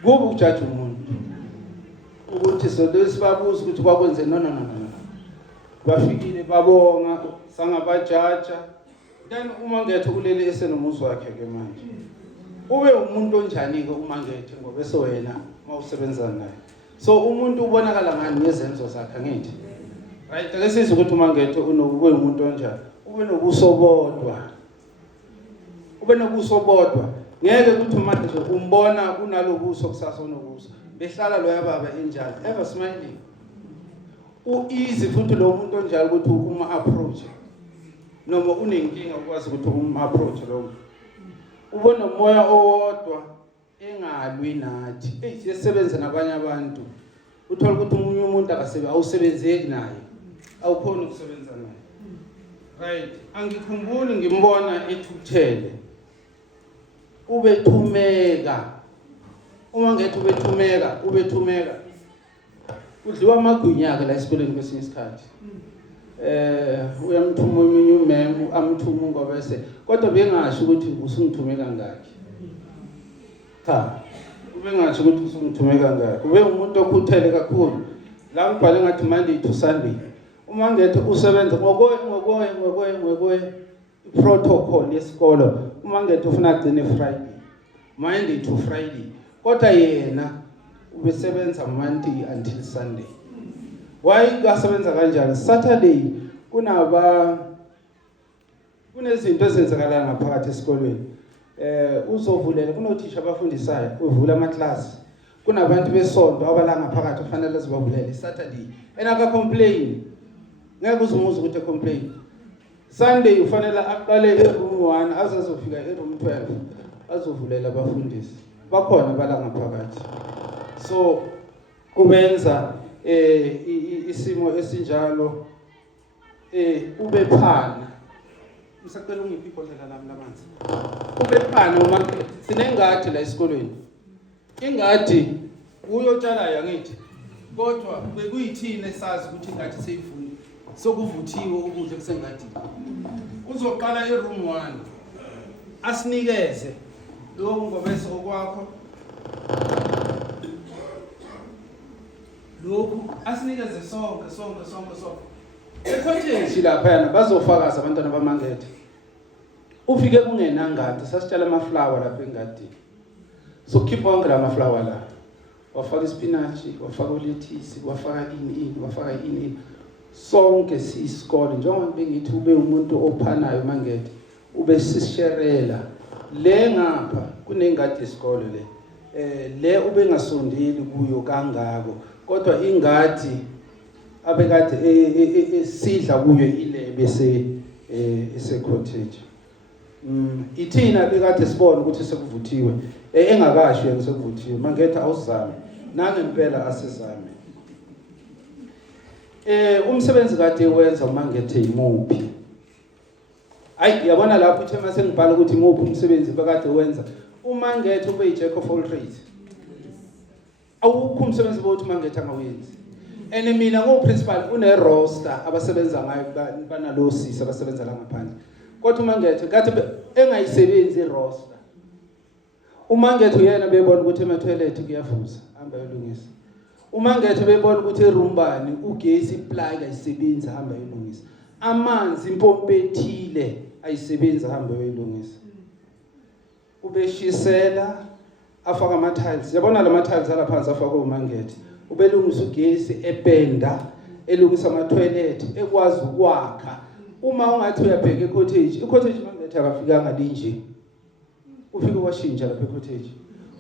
Kuba ukujudge umuntu. Ukuthi sesibabuza ukuthi kwakwenze no. Bafikile babonga sangabajaja. Then uMangethe ulele esenomuzi wakhe ke manje. Ube umuntu onjani ke uMangethe ngoba bese wena mawusebenza naye. So umuntu ubonakala ngani ngezenzo zakhe ngithi. Right, ake sizwe ukuthi uMangethe ube umuntu onjani. Ube nobuso bodwa. Ngeke ukuthi manje umbona kunalobuso kusasa onobuso. Behlala lo yababa enjalo. Ever smiling. Easy futhi lo muntu onjalo ukuthi uma approach. Noma unenkinga ukwazi ukuthi approach lo. Ubona umoya owodwa engalwi nathi. Siyasebenza nabanye abantu. Uthola ukuthi umunye umuntu awusebenzeki naye. Awukhona ukusebenza naye. Right. Angikhumbuli ngimbona ethuthele. Ubethumeka. uMangethe ubethumeka. Udliwa amagwinyaka la esikoleni kwesinye isikhathi. Uyamthuma omunye umem amthuma ngoba bese kodwa bengasho ukuthi usungithume kangaki. Cha. Ubengasho ukuthi usungithume kangaki. Ube umuntu okhuthele kakhulu. La ngibhale ngathi Monday to Sunday. uMangethe usebenza ngokoye protocol yesikolo. uMangethe ufuna agcine Friday. Monday to Friday. Kodwa yena ubesebenza Monday until Sunday. Why kasebenza kanjani? Saturday kunezinto ezenzakala ngaphakathi esikolweni. Uzovulela kunothisha abafundisayo, uvula amaklasi. Kunabantu besonto abala ngaphakathi kufanele sibavulele Saturday. Enaka complain. Ngeke uzumuza ukuthi complain. Sunday ufanele aqale eroom 1 azozofika eroom 12 azovulela abafundisi. Bakhona bala ngaphakathi. So kubenza isimo esinjalo ubephana. Ngisacela ungiphi ibhodlela lami lamanzi. Ubephana uMangethe sinengadi la esikolweni. Ingadi uyotshala yangithi. Kodwa bekuyithini esazi ukuthi ingadi seyifuni. Sokuvuthiwe ukudla kusengadini. Uzoqala eroom 1. Asinikeze lokho ngoba bese okwakho. Lokhu asinikeze sonke. Ekhonjeni lapha yana bazofakaza abantwana baMangethe. ufike kungenangadi sasitshala amaflower lapha engadini so keep on la maflower la wafaka ispinach wafaka ulethisi wafaka ini wafaka ini sonke siyisikole njengoba bengithi ube umuntu ophanayo mangete ube sisherela le ngapha kunengadi yesikole le ube ngasondeli kuyo kangako kodwa ingadi abekade sidla kuyo ile bese cottage ithina bekade sibona ukuthi sekuvuthiwe engakasho sekuvuthiwe mangethe awuzame nangempela asizame umsebenzi kade wenza mangethe imuphi ayi yabona lapho uthe mase ngibhala ukuthi imuphi umsebenzi bekade wenza umangethe ube yijack of all trades awukho umsebenzi bothi mangethe angawenzi ene mina ngoprincipal une roster abasebenza ngayo banalo sisi abasebenza la ngaphandle kodwa umangethe kade engayisebenzi iroster umangethe uyena bebona ukuthi ema-toilet kuyavuza hamba yolungisa umangethe bebona ukuthi erumbani ugesi plug ayisebenzi hamba yolungisa amanzi impompi ethile ayisebenzi hamba yolungisa ubeshisela afaka ama-tiles yabona la ma-tiles alaphansi afakwe umangethe ubelungisa ugesi ependa elungisa ama-toilet ekwazi ukwakha uma ungathi uyabheka i-cottage mangethe akafikanga linje ufike washintsha lapha e-cottage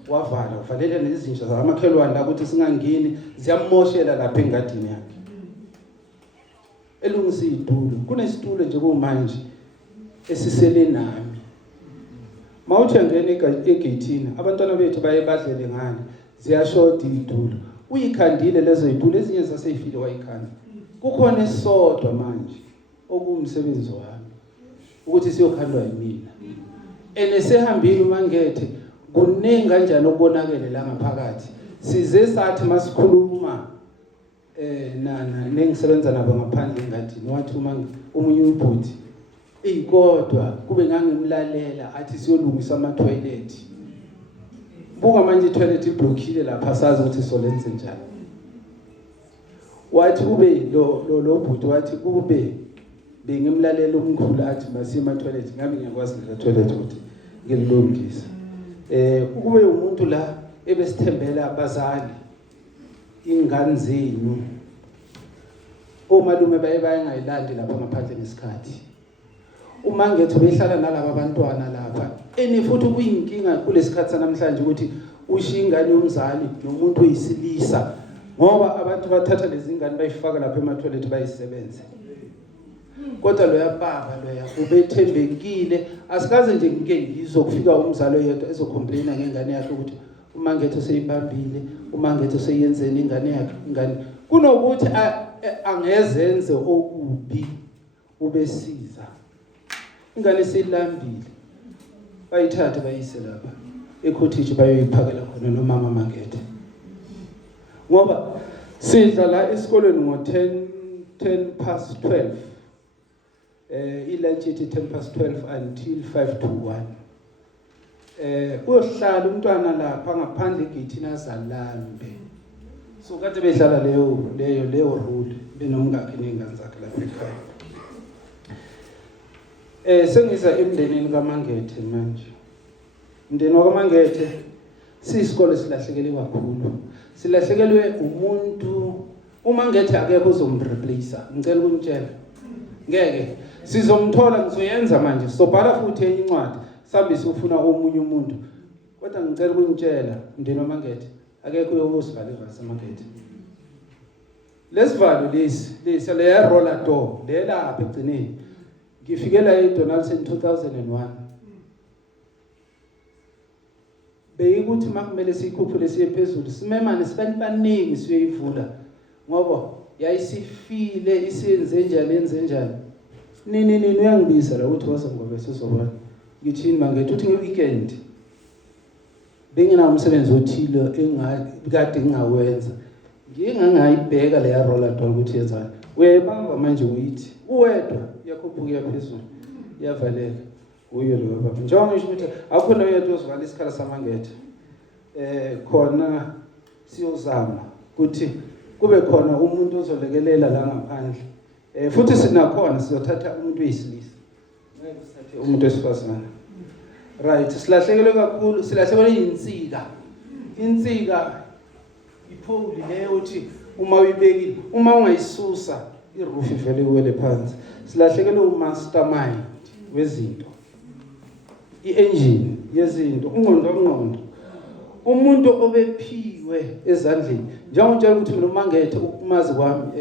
wavala uvalela nezinja zamakhelwane la ukuthi singangeni ziyamoshela lapha engadini yakhe elungisa izitulo kunesitulo nje kumanje esisele nami mawuthi ngene egate abantwana bethu baye badlele ngane ziyashoda izitulo uyikhandile lezo izitulo ezinye zaseyifile wayikhanda kukhona esodwa manje okumsebenzi wami ukuthi siyokhandwa yimina enesehambile umangethe kuningi kanjani okubonakele la ngaphakathi size sathi masikhuluma nengisebenza nabo ngaphandle engadini wathi umunye ubhuti kodwa kube ngangimlalela athi siyolungisa ama-toilet buka manje i-toilet iblockile lapha sazi ukuthi solenze njani wathi kube lo bhuti wathi kube bengimlalela umkhulu athi masiye ama-toilet ngabe ngiyakwazi le-toilet ukuthi ngilungise ukube umuntu la ebesithembela abazali ingane zenu omalume baye bayengayilandi lapha ngaphandle ngesikhathi umangethe behlala nalabo abantwana lapha futhi kuyinkinga kulesikhathi sanamhlanje ukuthi ushingane umzali nomuntu oyisilisa ngoba abantu bathatha lezi ngane bayifaka lapha ema-toilet bayisebenze kodwa loya baba loya ubethembekile asikaze nje ngike ngizokufika umzali oyedwa ezocomplaina ngengane yakhe ukuthi umangethe seyibambile umangethe seyenzeni ingane yakhe ingane kunokuthi angezenze okubi ubesiza ingane silambile bayithathe bayise lapha e-cottage bayoyiphakela khona nomama mangethe ngoba sidla la esikolweni ngo-10 past 12 i-lunch ethi 10 past 12 until 5 to 1 uyohlala umntwana lapha ngaphandle egeyithini azalambe so kade bedlala leyo rule benomngakhe ney'ngane zakhe lapha ekhaya sengiza emndenini kaMangethe manje umndeni wakaMangethe siyisikole silahlekele kakhulu silahlekelwe umuntu uMangethe akekho uzomreplace ngicela ukunitshela ngeke sizomthola ngizoyenza manje sobhala futhi enye incwadi sambe sifuna omunye umuntu kodwa ngicela ukunitshela umndeni waMangethe akekho uyosivalela saMangethe lesivalo lesi le roller door le lapha egcineni ngifikela eDonaldson 2001 beyikuthi makumele sikhuphule siye phezulu simemane sibantu baningi siyoyivula ngoba yayisifile isiyenze njani nini uyangibiza la ukuthi wase ngoba sizobona ngithini Mangethe uthi ngeweekend bengina umsebenzi othile engakade ngingawenza ngingangayibheka le roller door ukuthi yenzani uyayibamba manje uyithi uwedwa yakhuphuka phezulu yavaleka uyo lo baba njengoba ngisho ukuthi akukhona oyedwa ozivala isikhala saMangethe khona siyozama ukuthi kube khona umuntu ozolekelela la ngaphandle futhi sinakhona sizothatha umuntu wesilisa umuntu wesifazane. Right, silahlekelwe kakhulu, silahlekelwe insika. Insika ipholi leyo uthi uma uyibekile, uma ungayisusa iroof ivele iwele phansi. Silahlekelwe umastermind wezinto. I-engine yezinto, ungqondo. Umuntu obephiwe ezandleni. Njengoba ukuthi mina uMangethe ukumazi kwami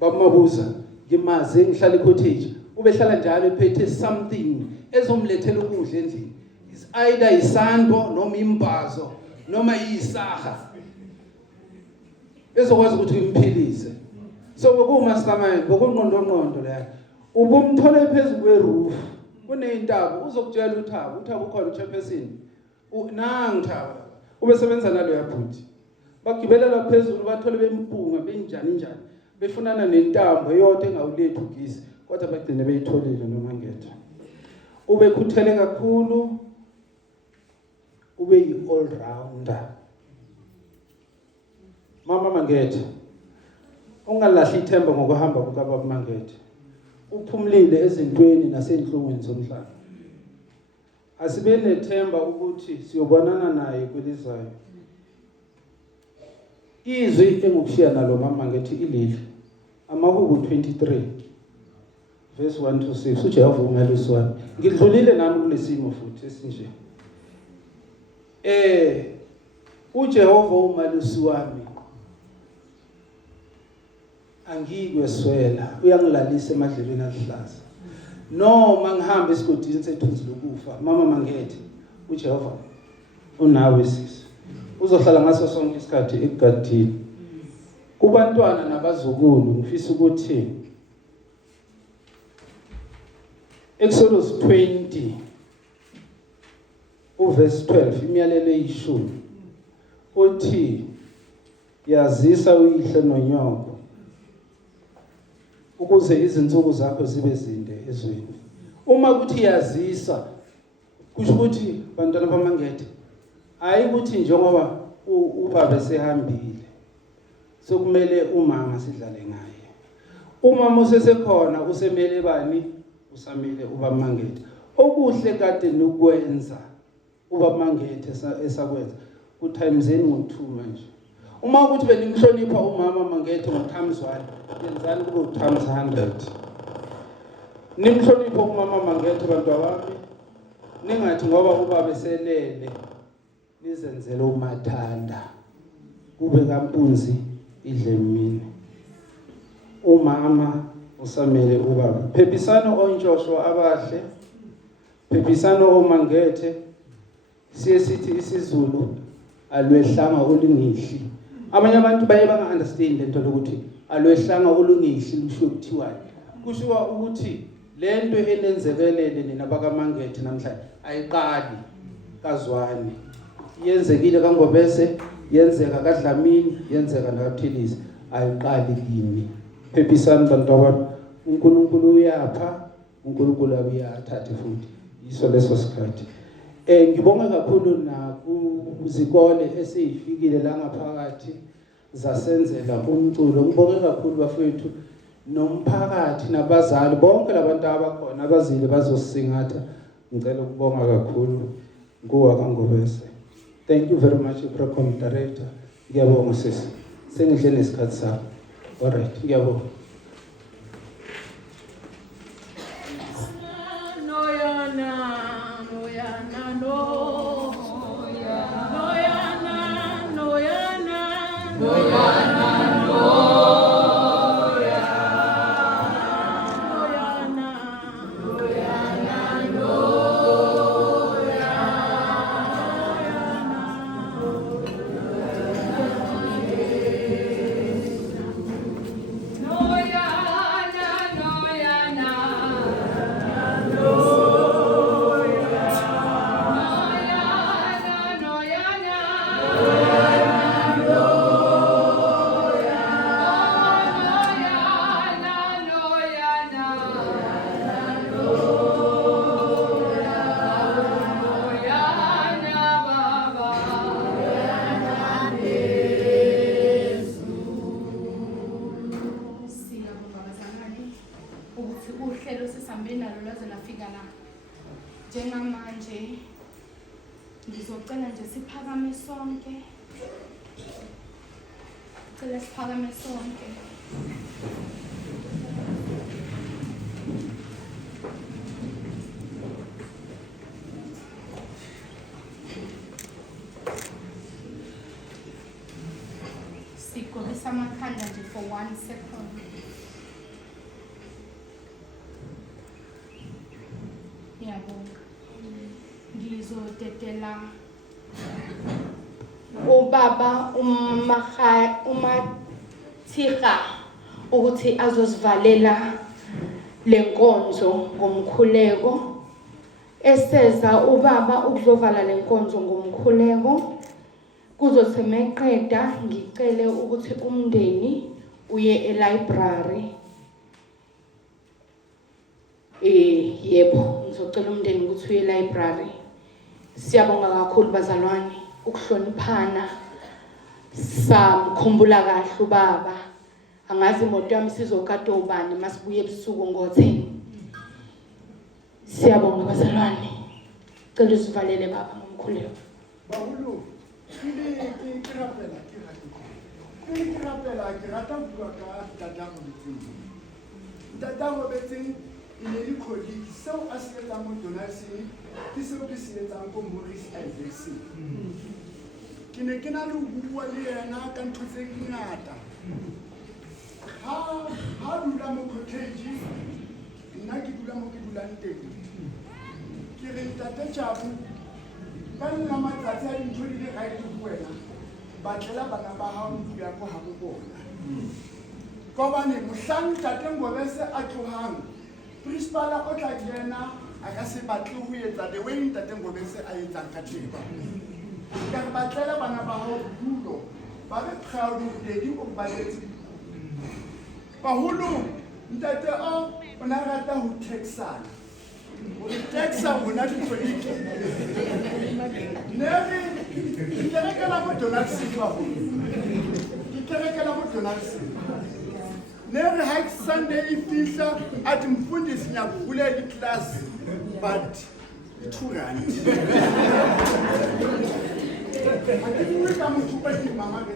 bamabuza ngimazi ngihlala eCottage. Ubehlala njalo ephethe something ezomlethela ukudla endlini. Is either isando noma imbazo noma isaha. Ezokwazi ukuthi imphilise. So bokumastermind, bokunqondo la. Ubumthola phezulu kweroof. Kuneyintaba uzokutshela uThabo ukhona uchairperson. Nangu Thaba. Ubesebenza nalo yaphuthi. Bagibela la phezulu bathole bempunga benjani. Befunana nentambo eyodwa engawulethu ugisi kodwa bagcine beyitholile noMangethe. Ubekhuthele kakhulu. Ube yi-all rounder. Mama Mangethe. Ungalahli ithemba ngokuhamba kukaBaba Mangethe. Uphumlile ezintweni nasenhlungweni zomhlaba. Asibe nethemba ukuthi siyobonana naye kwelizayo. Izwi engokushiya nalo Mama Mangethe ileli. Amahubo 23 verse 1 to 6 uJehova umelusi wami. Ngidlulile nami kulesimo futhi esinje. uJehova umelusi wami. Angikweswela, uyangilalisa emadlelweni aluhlaza. Noma ngihamba esigodini sethunzi lokufa, Mama Mangethe, uJehova unawe sisi. Uzohlala ngaso sonke isikhathi egadini. Kubantwana nabazukulu ngifisa ukuthi Exodus 20 verse 12 imiyalelo eyishumi uthi yazisa uyihle nonyoko ukuze izinsuku zakho zibe zinde ezweni. Uma kuthi yazisa kusho ukuthi bantwana baMangethe hayi ukuthi njengoba ubaba sehambile sokumele umama sidlale ngaye. Umama usesekhona usemele bani? Usamele uBaba Mangethe. Okuhle kade nokwenza uBaba Mangethe esakwenza ku times ngo2 manje. Uma ukuthi benimhlonipha umama Mangethe ngo times 1 yenzani kube times 100. Nimhlonipha umama Mangethe bantu bami. Ningathi ngoba ubaba eselele nizenzele umathanda kube kampunzi idle mina. Umama usamele ubaba. Phephisana ontshosho abahle. Phephisana oMangethe. Sithi isiZulu alwehlanga olungihli. Abanye abantu baye banga understand lento lokuthi alwehlanga olungihli lusho kuthiwa. Kusho ukuthi lento enenzekelele nina bakaMangethe namhlanje ayiqali kaZwane. Yenzekile kaNgobese, yenzeka kaDlamini, yenzeka nakuThilisi, ayiqali kimi. Phephisana bantu abantu, uNkulunkulu uyapha, uNkulunkulu uyathatha futhi. Yiso leso sikhathi. Ngibonga kakhulu na kuzikole eseyifikile la ngaphakathi zasenzela umculo. Ngibonga kakhulu bafethu nomphakathi nabazali bonke labantu abakhona abazile bazosisingatha. Ngicela ukubonga kakhulu kuwa kaNgobese. Thank you very much Procom Director. Ngiyabonga sisi. Sengidle nesikhathi sakho. All right, ngiyabonga. No Ngizocela nje siphakame sonke. Cela siphakame sonke. Sigobisa amakhanda nje for 1 second. Ngiyabonga. Ngizodedela ubaba umathika ukuthi azosivalela lenkonzo ngomkhuleko. Eseza ubaba ukuzovala lenkonzo ngomkhuleko. Kuzothi meqeda ngicele ukuthi umndeni uye e-library. Yebo, ngizocela umndeni ukuthi uye e-library. Siyabonga kakhulu bazalwane ukuhloniphana. Samkhumbula kahle ubaba. Angazi imoto yami sizokade ubani masibuye ebusuku ngo-10. Siyabonga bazalwane. Cela usivalele baba ngomkhuleko. Baholo, ke rapela ke rata ho bua ka Tatago Betsing. Tatago Betsing e ne le colleague seo a se etsang mo Donaldson ke seo ke se etsang ko Morris Isaacson. Ke ne ke na le ho bua le yena ka ntho tse ngata. Ha dula mo cottage, nna ke dula mo ke dulang teng. Ke re ntate Jabu ka nna matsatsi a dintho di le right ho wena. Batlela bana ba hao ntlo ya ko ha bo bona. Kobane mohlang tate Ngobese a tlohang, principal o tla kena a ka se batle ho etsa the way tate Ngobese a etsang ka teng. Ka re batlela bana ba hao tulo, ba be proud of daddy o ba letse. Baholo, ntate o na rata ho texana. Texa wona dipolitiki. Nere dikerekela mo Donaldson baholo. Dikerekela mo Donaldson. Nere ha Sunday e fihla athi mfundisi ngiyavula iclass but 2 rand. Akini ka mothupa di mama ke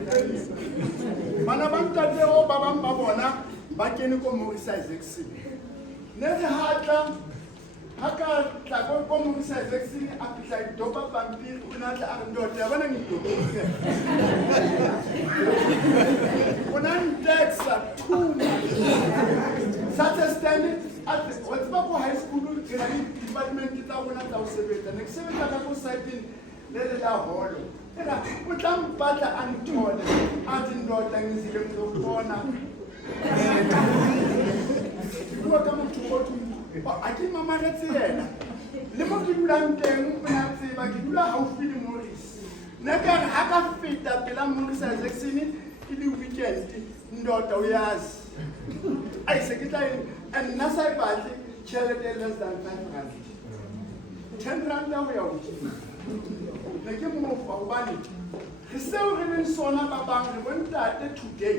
bana ba ntate o ba bang ba bona ba kene ko Morris Isaacson. Nere hatla haka tla ko Morris Isaacson a fihla dopa pampiri o na tla a re ndote ya bona ngidopile. Ona ntexa kuma satse stand at what's ba ko high school ke na department tsa bona tsa o sebetsa ne ke sebetsa ka ko site le la holo era o tla mpatla a ntole a di ndota ngizile mzobona bua ka motho o a ke mamaretse yena le mo ke dulang teng o na tseba ke dula haufi le Morris nna ka re ha ka feta pela Morris Isaacson ke di weekend ndota o yazi ai se ke tla and nna sa batle tšhelete less than 5 rand 10 rand ya ho ya ho ne ke mo fa hobane re seo re leng sona ba bang re bontate today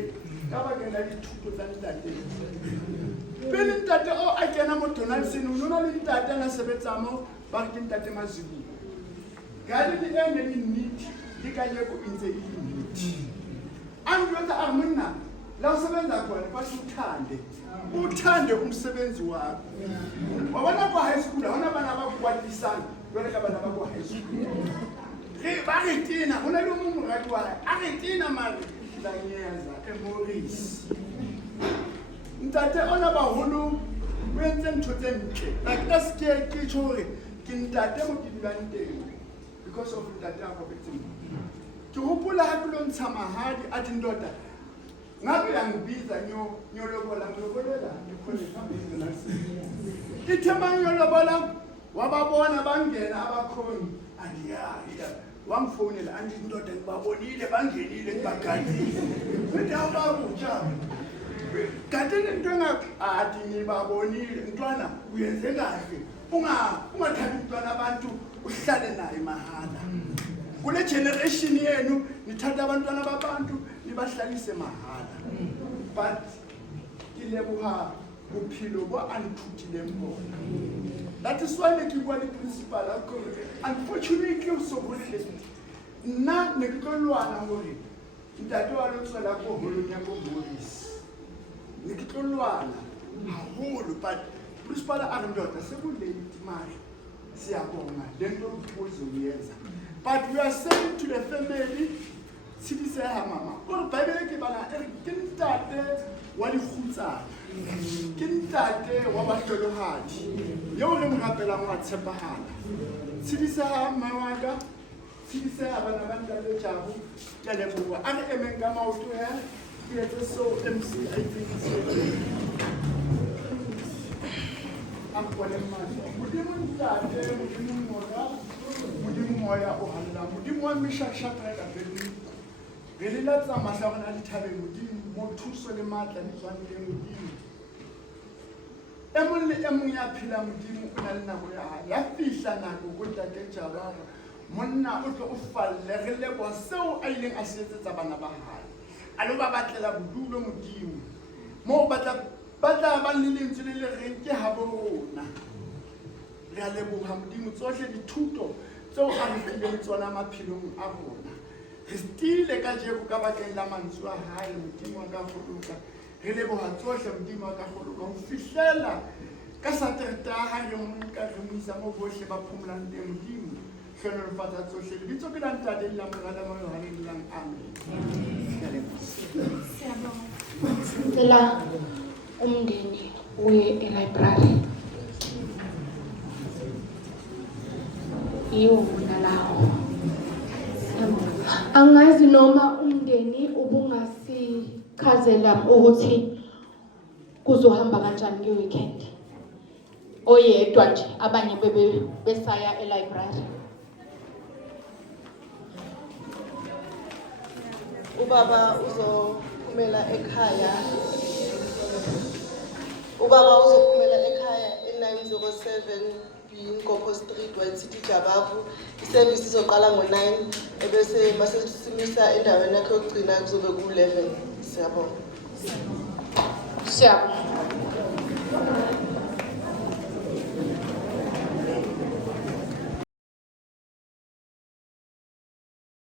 ka ba ke na dithuto tsa ntate pele ntate o a kena mo Donaldson o nona le ntate na sebetsa mo ba ke ntate Mazibu gale di ene di need di ka yeko intse e need androta a monna la usebenza khona uthande umsebenzi wakho wabona kwa high school hona bana ba kwatlisana jwale ka bana ba kwa high school re ba re tina hona le mo moradi wa a re tina mare la nyeza Morris ntate ona ba holo o entse ntho tse ntle like ka ske ke tshore ke ntate mo ke dulang teng because of ntate a go betseng ke hopola ha ke lo ntsha mahadi a dindota ngabe yangibiza nyolobola ngilobolela ngikhona ithema nyolobola wababona bangena abakhoni andiya wamfonela andindoda ngibabonile bangenile ngibagadile ndawo babutsha kanti into engathi ngibabonile mntwana uyenze kahle ungathathi mntwana abantu uhlale naye mahala kule generation yenu nithatha abantwana babantu nibahlalise mahala but ke leboha bophelo bo anthutile mbona That is why ke bua le principal a gore unfortunately o so bolile nna ne ke tlo lwana gore ntate wa lo tswela ko holong ya ko Morris ne ke tlo lwana haholo but principal a re ndoda sekulate manje siyabonga lento uzoyenza but we are saying to the family sidise ha mama gore Bible ke bana e re ke ntate wa dikhutsana ke ntate wa bahlolohadi yo re mo rapela mo tshepahala sidise ha mawaka sidise ha bana ba ntate jabu ya leboa a re emeng ka maoto ya ke etse so MC I think akwane manje modimo ntate modimo moya o halla modimo wa meshashaka ka beng re le latsa mahlagona di thabeng modimo mo thuso le matla di tswang le modimo emong le emong ya phela modimo o na le nako ya hae ya fihla nako go tate Jabara monna o tlo o falle re leboa seo a ileng a se etsetsa bana ba hae a lo ba batlela bodulo modimo mo batla ba le lentswe le le reng ke ha bona re a leboha modimo tsohle dithuto tseo a re fileng tsona maphelong a rona re stile ka jeko ka bakeng la mantswe a hae modimo a ka goloka re leboha tsohle modimo a ka goloka ho fihlela ka Saterta ha re mo nka re mo isa mo bohle ba phomolang teng modimo hlone re fatsa tsohle le bitso ke la ntate la morala mo Yohane lang amen Siyabonga umndeni uye e-library yona lawo angazi noma umndeni ubungasikhazela ukuthi kuzohamba kanjani nge-weekend oyedwa nje abanye besaya e-library. Ubaba uzophumela ekhaya. Ubaba uzophumela ekhaya e907 Nkoko Street White City Jabavu. Iservice izoqala ngo9 ebese mase simisa endaweni yakhe yokugcina kuzobe ku11. Siyabonga. Siyabonga.